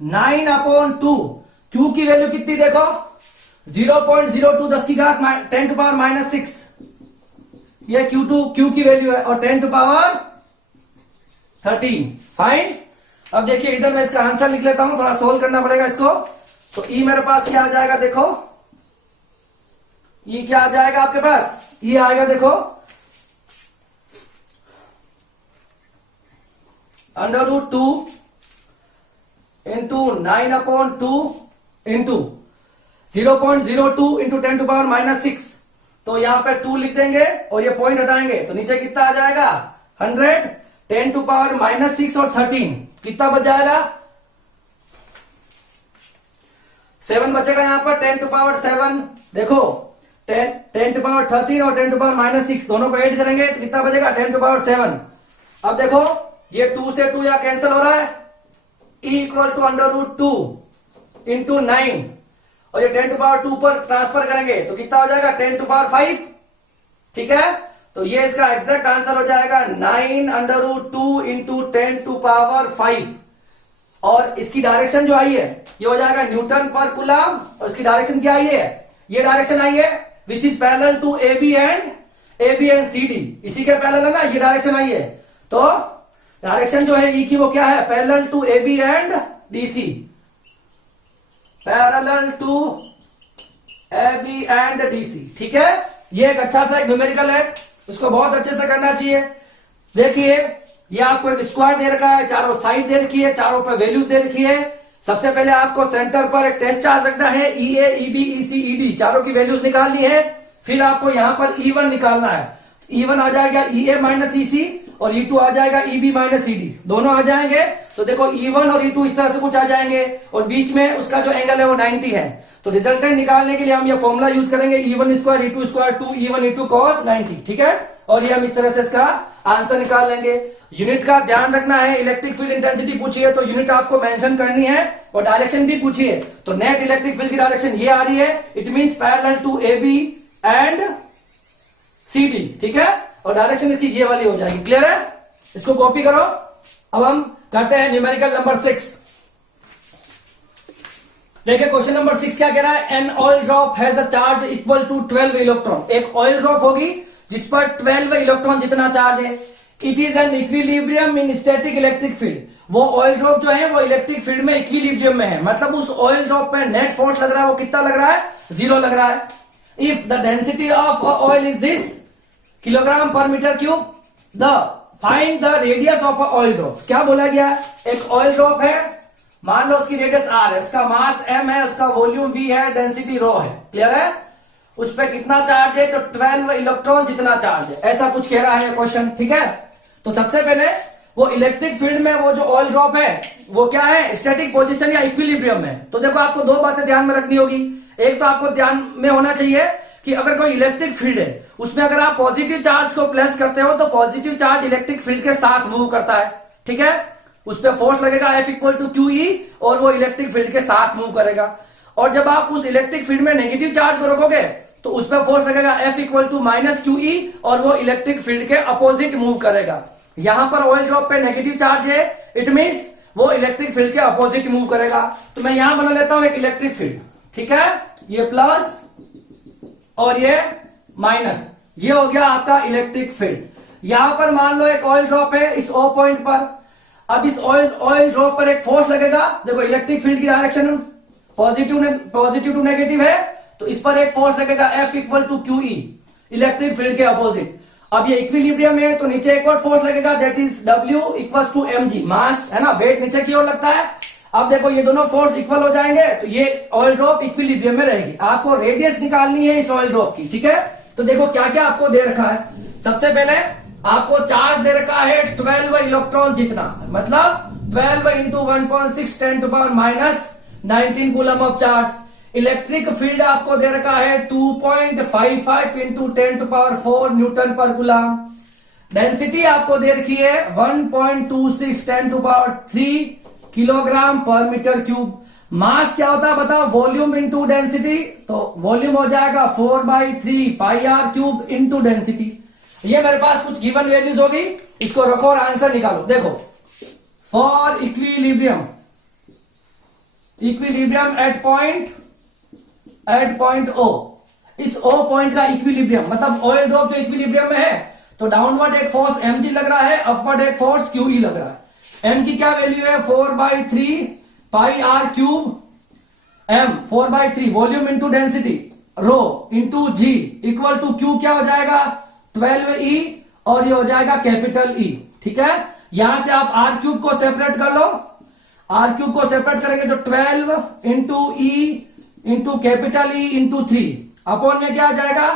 9/2 क्यू की वैल्यू कितनी देखो 0.02 10 की घात 10 टू पावर -6, ये क्यू की वैल्यू है, और 10 टू पावर 13। फाइन। अब देखिए इधर मैं इसका आंसर लिख लेता हूं, थोड़ा सोल्व करना पड़ेगा इसको। तो E मेरे पास क्या आ जाएगा देखो, E क्या आ जाएगा आपके पास, E आएगा देखो √2 into 9/2 into 0.02 into 10 to power -6, तो यहां पे 2 लिख देंगे और ये पॉइंट हटाएंगे, तो नीचे कितना आ जाएगा 100, 10 टू पावर -6 और 13, कितना बच जाएगा 7 बचेगा यहां पर, 10 टू पावर 7 देखो 10 टू पावर 13 और 10 टू पावर -6 दोनों को ऐड करेंगे तो कितना बचेगा 10 टू पावर 7। अब देखो ये 2 से 2 यहां कैंसिल हो रहा है, E इक्वल टू √2 इंटू 9, और ये 10 टू पावर 2 पर ट्रांसफर करेंगे तो कितना हो जाएगा 10 टू पावर 5, ठीक है। तो ये इसका एग्जैक्ट आंसर हो जाएगा 9/2 इंटू 10 टू पावर 5, और इसकी डायरेक्शन जो आई है ये हो जाएगा न्यूटन पर कूलम, और इसकी डायरेक्शन क्या आई है, ये डायरेक्शन आई है which is parallel to AB and CD, इसी के पैरेलल है ना ये डायरेक्शन आई है, तो डायरेक्शन जो है E की वो क्या है parallel to AB and DC, parallel to AB and DC, ठीक है। ये एक अच्छा सा एक न्यूमेरिकल है, उसको बहुत अच्छे से करना चाहिए। देखिए ये आपको एक स्क्वायर दे रखा है, चारों साइड दे रखी है, चारों पर वैल्यूज दे रखी है। सबसे पहले आपको सेंटर पर एक टेस्ट चार्ज रखना है, EA EB EC ED चारों की वैल्यूज निकालनी है। फिर आपको यहां पर E1 निकालना है, E1 आ जाएगा EA EC और E2 आ जाएगा EB ED, दोनों आ जाएंगे। तो देखो E1 और E2 इस तरह से कुछ आ जाएंगे, और बीच में उसका जो एंगल है वो 90 है। तो रिजल्टेंट निकालने के लिए हम ये फॉर्मूला यूज करेंगे E1 square E2 square 2E1 E2 cos 90, ठीक है। और ये हम इस तरह से इसका आंसर निकाल लेंगे। यूनिट का ध्यान रखना है, इलेक्ट्रिक फील्ड इंटेंसिटी पूछी है तो यूनिट आपको मेंशन करनी है, और डायरेक्शन भी पूछी है तो नेट इलेक्ट्रिक फील्ड की डायरेक्शन ये आ रही है, it means parallel to AB and CD, ठीक है। और डायरेक्शन इसकी ये वाली हो जाएगी। क्लियर है? इसको कॉपी करो। अब हम करते हैं न्यूमेरिकल नंबर 6। देखिए क्वेश्चन नंबर 6 क्या कह रहा है, an oil drop has a charge equal to 12 electron. एक ऑयल ड्रॉप होगी जिस पर 12 इलेक्ट्रॉन जितना चार्ज है। It is an equilibrium in static electric field. वो ऑयल ड्रॉप जो है वो इलेक्ट्रिक फील्ड में इक्विलिब्रियम में है, मतलब उस ऑयल ड्रॉप पे नेट फोर्स लग रहा है वो कितना लग रहा है 0 लग रहा है। If the density of oil is this kilogram पर metre cube, the find the radius of oil drop. क्या बोला गया, एक ऑयल ड्रॉप है, मान लो उसकी रेडियस r है, उसका मास m है, उसका वॉल्यूम v है, डेंसिटी रो है। क्लियर है? उस पर कितना चार्ज है, तो 12 इलेक्ट्रॉन जितना चार्ज है, ऐसा कुछ कह रहा है क्वेश्चन, ठीक है। तो सबसे पहले वो इलेक्ट्रिक फील्ड में वो जो ऑयल ड्रॉप है वो क्या है, स्टैटिक पोजीशन या इक्विलिब्रियम में। तो देखो आपको दो बातें ध्यान में रखनी होगी। एक तो आपको ध्यान में होना चाहिए कि अगर कोई इलेक्ट्रिक फील्ड है उसमें अगर आप पॉजिटिव चार्ज को प्लेस करते हो तो पॉजिटिव चार्ज इलेक्ट्रिक फील्ड के साथ मूव करता है, ठीक है। उस पर फोर्स लगेगा F इक्वल टू QE और वो इलेक्ट्रिक फील्ड के साथ मूव करेगा। और जब आप उस इलेक्ट्रिक फील्ड में नेगेटिव चार्ज को रखोगे तो उस पर फोर्स लगेगा F equal to minus QE और वो इलेक्ट्रिक फील्ड के अपोजिट मूव करेगा। यहां पर ऑयल ड्रॉप पे नेगेटिव चार्ज है, इट मींस वो इलेक्ट्रिक फील्ड के अपोजिट मूव करेगा। तो मैं यहां बना लेता हूं एक इलेक्ट्रिक फील्ड, ठीक है, ये प्लस और ये माइनस, ये हो गया आपका इलेक्ट्रिक फील्ड। यहां पर मान लो एक ऑयल ड्रॉप है इस O पॉइंट पर। अब इस ऑयल ड्रॉप पर एक फोर्स लगेगा, देखो इलेक्ट्रिक फील्ड की डायरेक्शन पॉजिटिव टू नेगेटिव है, तो इस पर एक फोर्स लगेगा F equal to QE, electric field के अपोजिट। अब ये इक्विलिब्रियम है तो नीचे एक और फोर्स लगेगा, that is W equal to mg, mass है ना, वेट नीचे की ओर लगता है। अब देखो ये दोनों फोर्स इक्वल हो जाएंगे तो ये ऑयल ड्रॉप इक्विलिब्रियम में रहेगी। आपको रेडियस निकालनी है इस ऑयल ड्रॉप की, ठीक है। तो देखो क्या क्या आपको दे रखा है। सबसे पहले आपको चार्ज दे रखा है 12 इलेक्ट्रॉन जितना, मतलब 12 into 1.6 10 to power minus 19 coulomb of charge. Electric field आपको दे रखा है 2.55 इंटू 10 टू पावर 4 न्यूटन पर कूलम। डेंसिटी आपको दे रखी है 1.26 10 टू पावर 3 किलोग्राम पर मीटर क्यूब। मास क्या होता है बताओ, वॉल्यूम इंटू डेंसिटी, तो वॉल्यूम हो जाएगा 4/3 pi R cube into density. ये मेरे पास कुछ गिवन वैल्यूज होगी, इसको रखो और आंसर निकालो। देखो for equilibrium at point O, इस O पॉइंट का इक्विलिब्रियम मतलब ऑयल ड्रॉप जो इक्विलिब्रियम में है तो डाउनवर्ड एक फोर्स mg लग रहा है, अपवर्ड एक फोर्स QE लग रहा है। m की क्या वैल्यू है 4/3 pi R cube, m 4/3 volume into density rho into g equal to Q क्या हो जाएगा 12E और ये हो जाएगा कैपिटल E, ठीक है। यहां से आप R क्यूब को सेपरेट कर लो, R क्यूब को सेपरेट करेंगे तो 12 into E into capital E into 3 upon में क्या आ जाएगा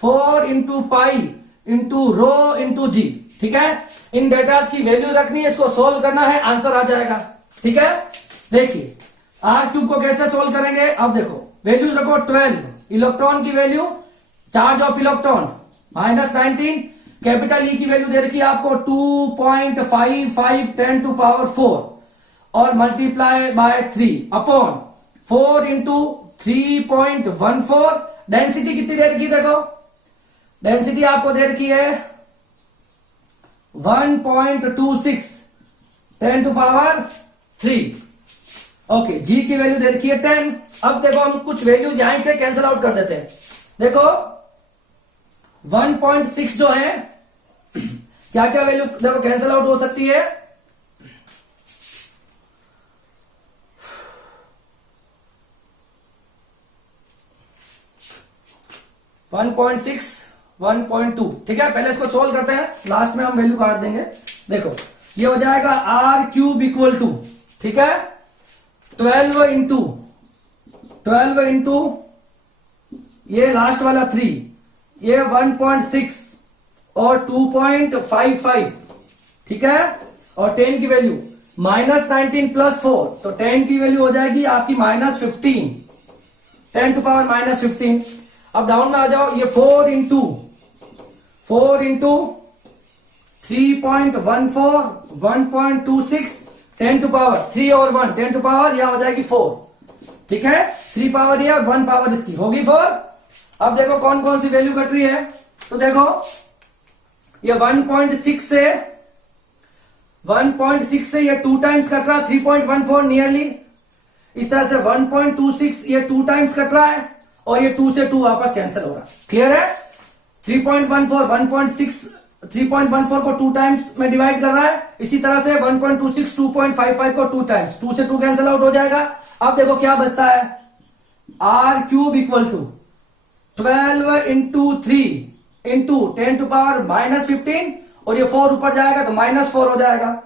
4 into pi into rho into g, ठीक है। इन डेटास की वैल्यू रखनी है, इसको सोल्व करना है, आंसर आ जाएगा, ठीक है। देखिए R क्यूब को कैसे सोल्व करेंगे, अब देखो वैल्यूज रखो 12 इलेक्ट्रॉन की value, charge of electron minus 19, capital E की वैल्यू दे रखी है आपको 2.55 10 टू पावर 4 और multiply by 3 upon 4 into 3.14। Density कितनी दे रखी, देखो डेंसिटी आपको दे रखी है 1.26 10 टू पावर 3, ओके। जी की वैल्यू दे रखी है 10। अब देखो हम कुछ वैल्यूज यहां से कैंसिल आउट कर देते हैं। देखो 1.6 जो है क्या क्या वैल्यू देखो कैंसिल आउट हो सकती है, वन 1.2, ठीक है। पहले इसको सोल्व करते हैं, लास्ट में हम वैल्यू काट देंगे। देखो ये हो जाएगा R क्यूब इक्वल टू, ठीक है, 12 इंटू ये लास्ट वाला 3, ये 1.6 और 2.55, ठीक है, और 10 की वैल्यू माइनस 19 प्लस 4, तो 10 की वैल्यू हो जाएगी आपकी माइनस 15 10 टू पावर माइनस 15। अब डाउन में आ जाओ, ये 4 इंटू 3.14 1.26 10 टू पावर 3 और 1 10 टू पावर यह हो जाएगी 4, ठीक है। 3 पावर यह 1 पावर इसकी होगी 4। अब देखो कौन कौन सी वैल्यू कट रही है, तो देखो ये 1.6 से ये 2 टाइम्स कट रहा है 3.14 नियरली। इस तरह से 1.26 ये 2 टाइम्स कट रहा है और ये 2 से 2 वापस कैंसिल हो रहा है, क्लियर है। 3.14 को 2 टाइम्स में डिवाइड कर रहा है, इसी तरह से 1.26 2.55 को 2 टाइम्स, 2 से 2 कैंसिल आउट हो जाएगा। अब देखो क्या बचता है, R cube equal to 12 into 3 into 10 to power minus 15 और ये 4 ऊपर जाएगा तो माइनस 4 हो जाएगा।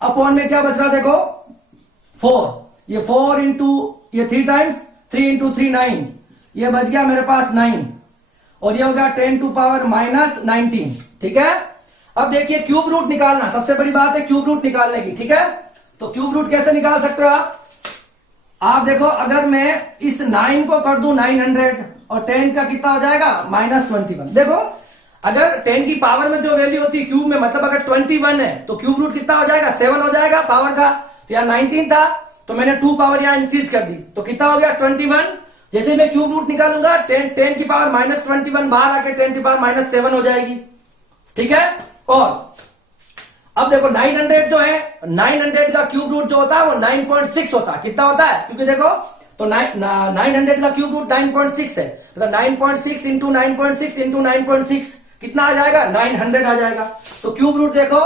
अपॉन में क्या बच रहा देखो 4, ये 4 इंटू ये 3 टाइम्स 3 इंटू 3 9, ये बच गया मेरे पास 9 और ये होगा 10 टू पावर माइनस 19, ठीक है। अब देखिए क्यूब रूट निकालना, सबसे बड़ी बात है क्यूब रूट निकालने की, ठीक है। तो क्यूब रूट कैसे निकाल सकते हो आप देखो, अगर मैं इस 9 को कर दूं 900 और 10 का कितना हो जाएगा -21। देखो अगर 10 की पावर में जो वैल्यू होती है क्यूब में, मतलब अगर 21 है तो क्यूब रूट कितना हो जाएगा 7 हो जाएगा पावर का। तो यहाँ 19 था तो मैंने 2 पावर यहाँ इंक्रीज कर दी, तो कितना हो गया 21। जैसे मैं क्यूब रूट निकालूंगा 10 की पावर -21 बाहर आके 10 की पावर -7 हो जाएगी, ठीक है। और अब देखो 900 जो है, 900 का क्यूब रूट जो होता है वो 9.6 होता है। कितना होता है, क्योंकि देखो तो 900 का क्यूब रूट 9.6 है, मतलब 9.6 इंटू 9.6 इंटू 9.6 कितना आ जाएगा 900 आ जाएगा। तो क्यूब रूट देखो,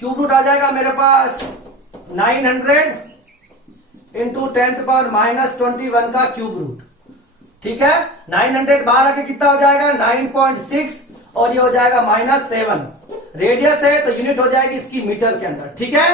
क्यूब रूट आ जाएगा मेरे पास 900 इंटू 10⁻21 का क्यूब रूट, ठीक है। 900 बाहर आके कितना हो जाएगा 9.6 और ये हो जाएगा -7। रेडियस है तो यूनिट हो जाएगी इसकी मीटर के अंदर, ठीक है।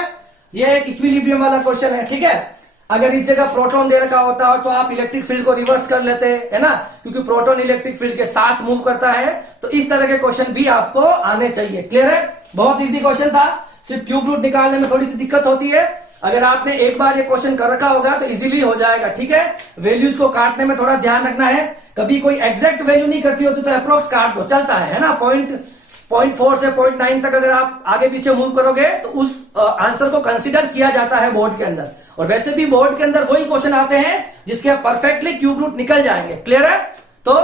ये एक इक्विलिब्रियम वाला क्वेश्चन है, ठीक है। अगर इस जगह प्रोटॉन दे रखा होता तो आप इलेक्ट्रिक फील्ड को रिवर्स कर लेते, है ना, क्योंकि प्रोटॉन इलेक्ट्रिक फील्ड के साथ मूव करता है। तो इस तरह के क्वेश्चन भी आपको आने चाहिए, क्लियर है। बहुत इजी क्वेश्चन था, सिर्फ क्यूब रूट निकालने में थोड़ी सी दिक्कत होती है। अगर आपने एक बार ये क्वेश्चन कर रखा होगा तो इजीली हो जाएगा, ठीक है। वैल्यूज को काटने में थोड़ा ध्यान रखना है, कभी कोई एग्जैक्ट वैल्यू नहीं करती होती तो अप्रोक्स काट दो, चलता है ना। 0.4 से 0.9 तक अगर आप आगे पीछे मूव करोगे तो उस आंसर को कंसीडर किया जाता है बोर्ड के अंदर। और वैसे भी बोर्ड के अंदर वही क्वेश्चन आते हैं जिसके परफेक्टली क्यूब रूट निकल जाएंगे, क्लियर है। तो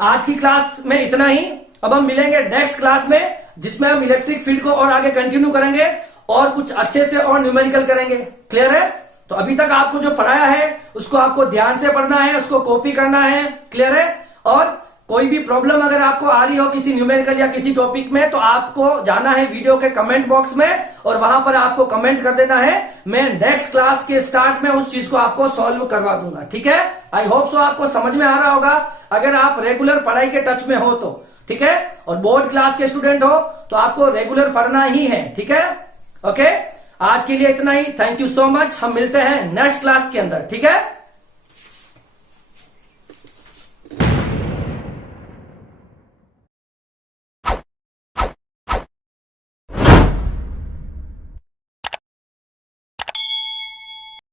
आज की क्लास में इतना ही, अब हम मिलेंगे नेक्स्ट क्लास में जिसमें हम इलेक्ट्रिक फील्ड को और आगे कंटिन्यू करेंगे और कुछ अच्छे से और न्यूमेरिकल करेंगे, क्लियर है। तो अभी तक आपको जो पढ़ाया है उसको आपको ध्यान से पढ़ना है, उसको कॉपी करना है, क्लियर है। और कोई भी प्रॉब्लम अगर आपको आ रही हो किसी न्यूमेरिकल या किसी टॉपिक में तो आपको जाना है वीडियो के कमेंट बॉक्स में और वहां पर आपको कमेंट कर देना है। मैं नेक्स्ट क्लास के स्टार्ट में उस चीज को आपको सॉल्व करवा दूंगा, ठीक है। आई होप सो आपको समझ में आ रहा होगा अगर आप रेगुलर पढ़ाई के टच में हो तो, ठीक है। और बोर्ड क्लास के स्टूडेंट हो तो आपको रेगुलर पढ़ना ही है, ठीक है। ओके, आज के लिए इतना ही, थैंक यू सो मच। हम मिलते हैं नेक्स्ट क्लास के अंदर, ठीक है।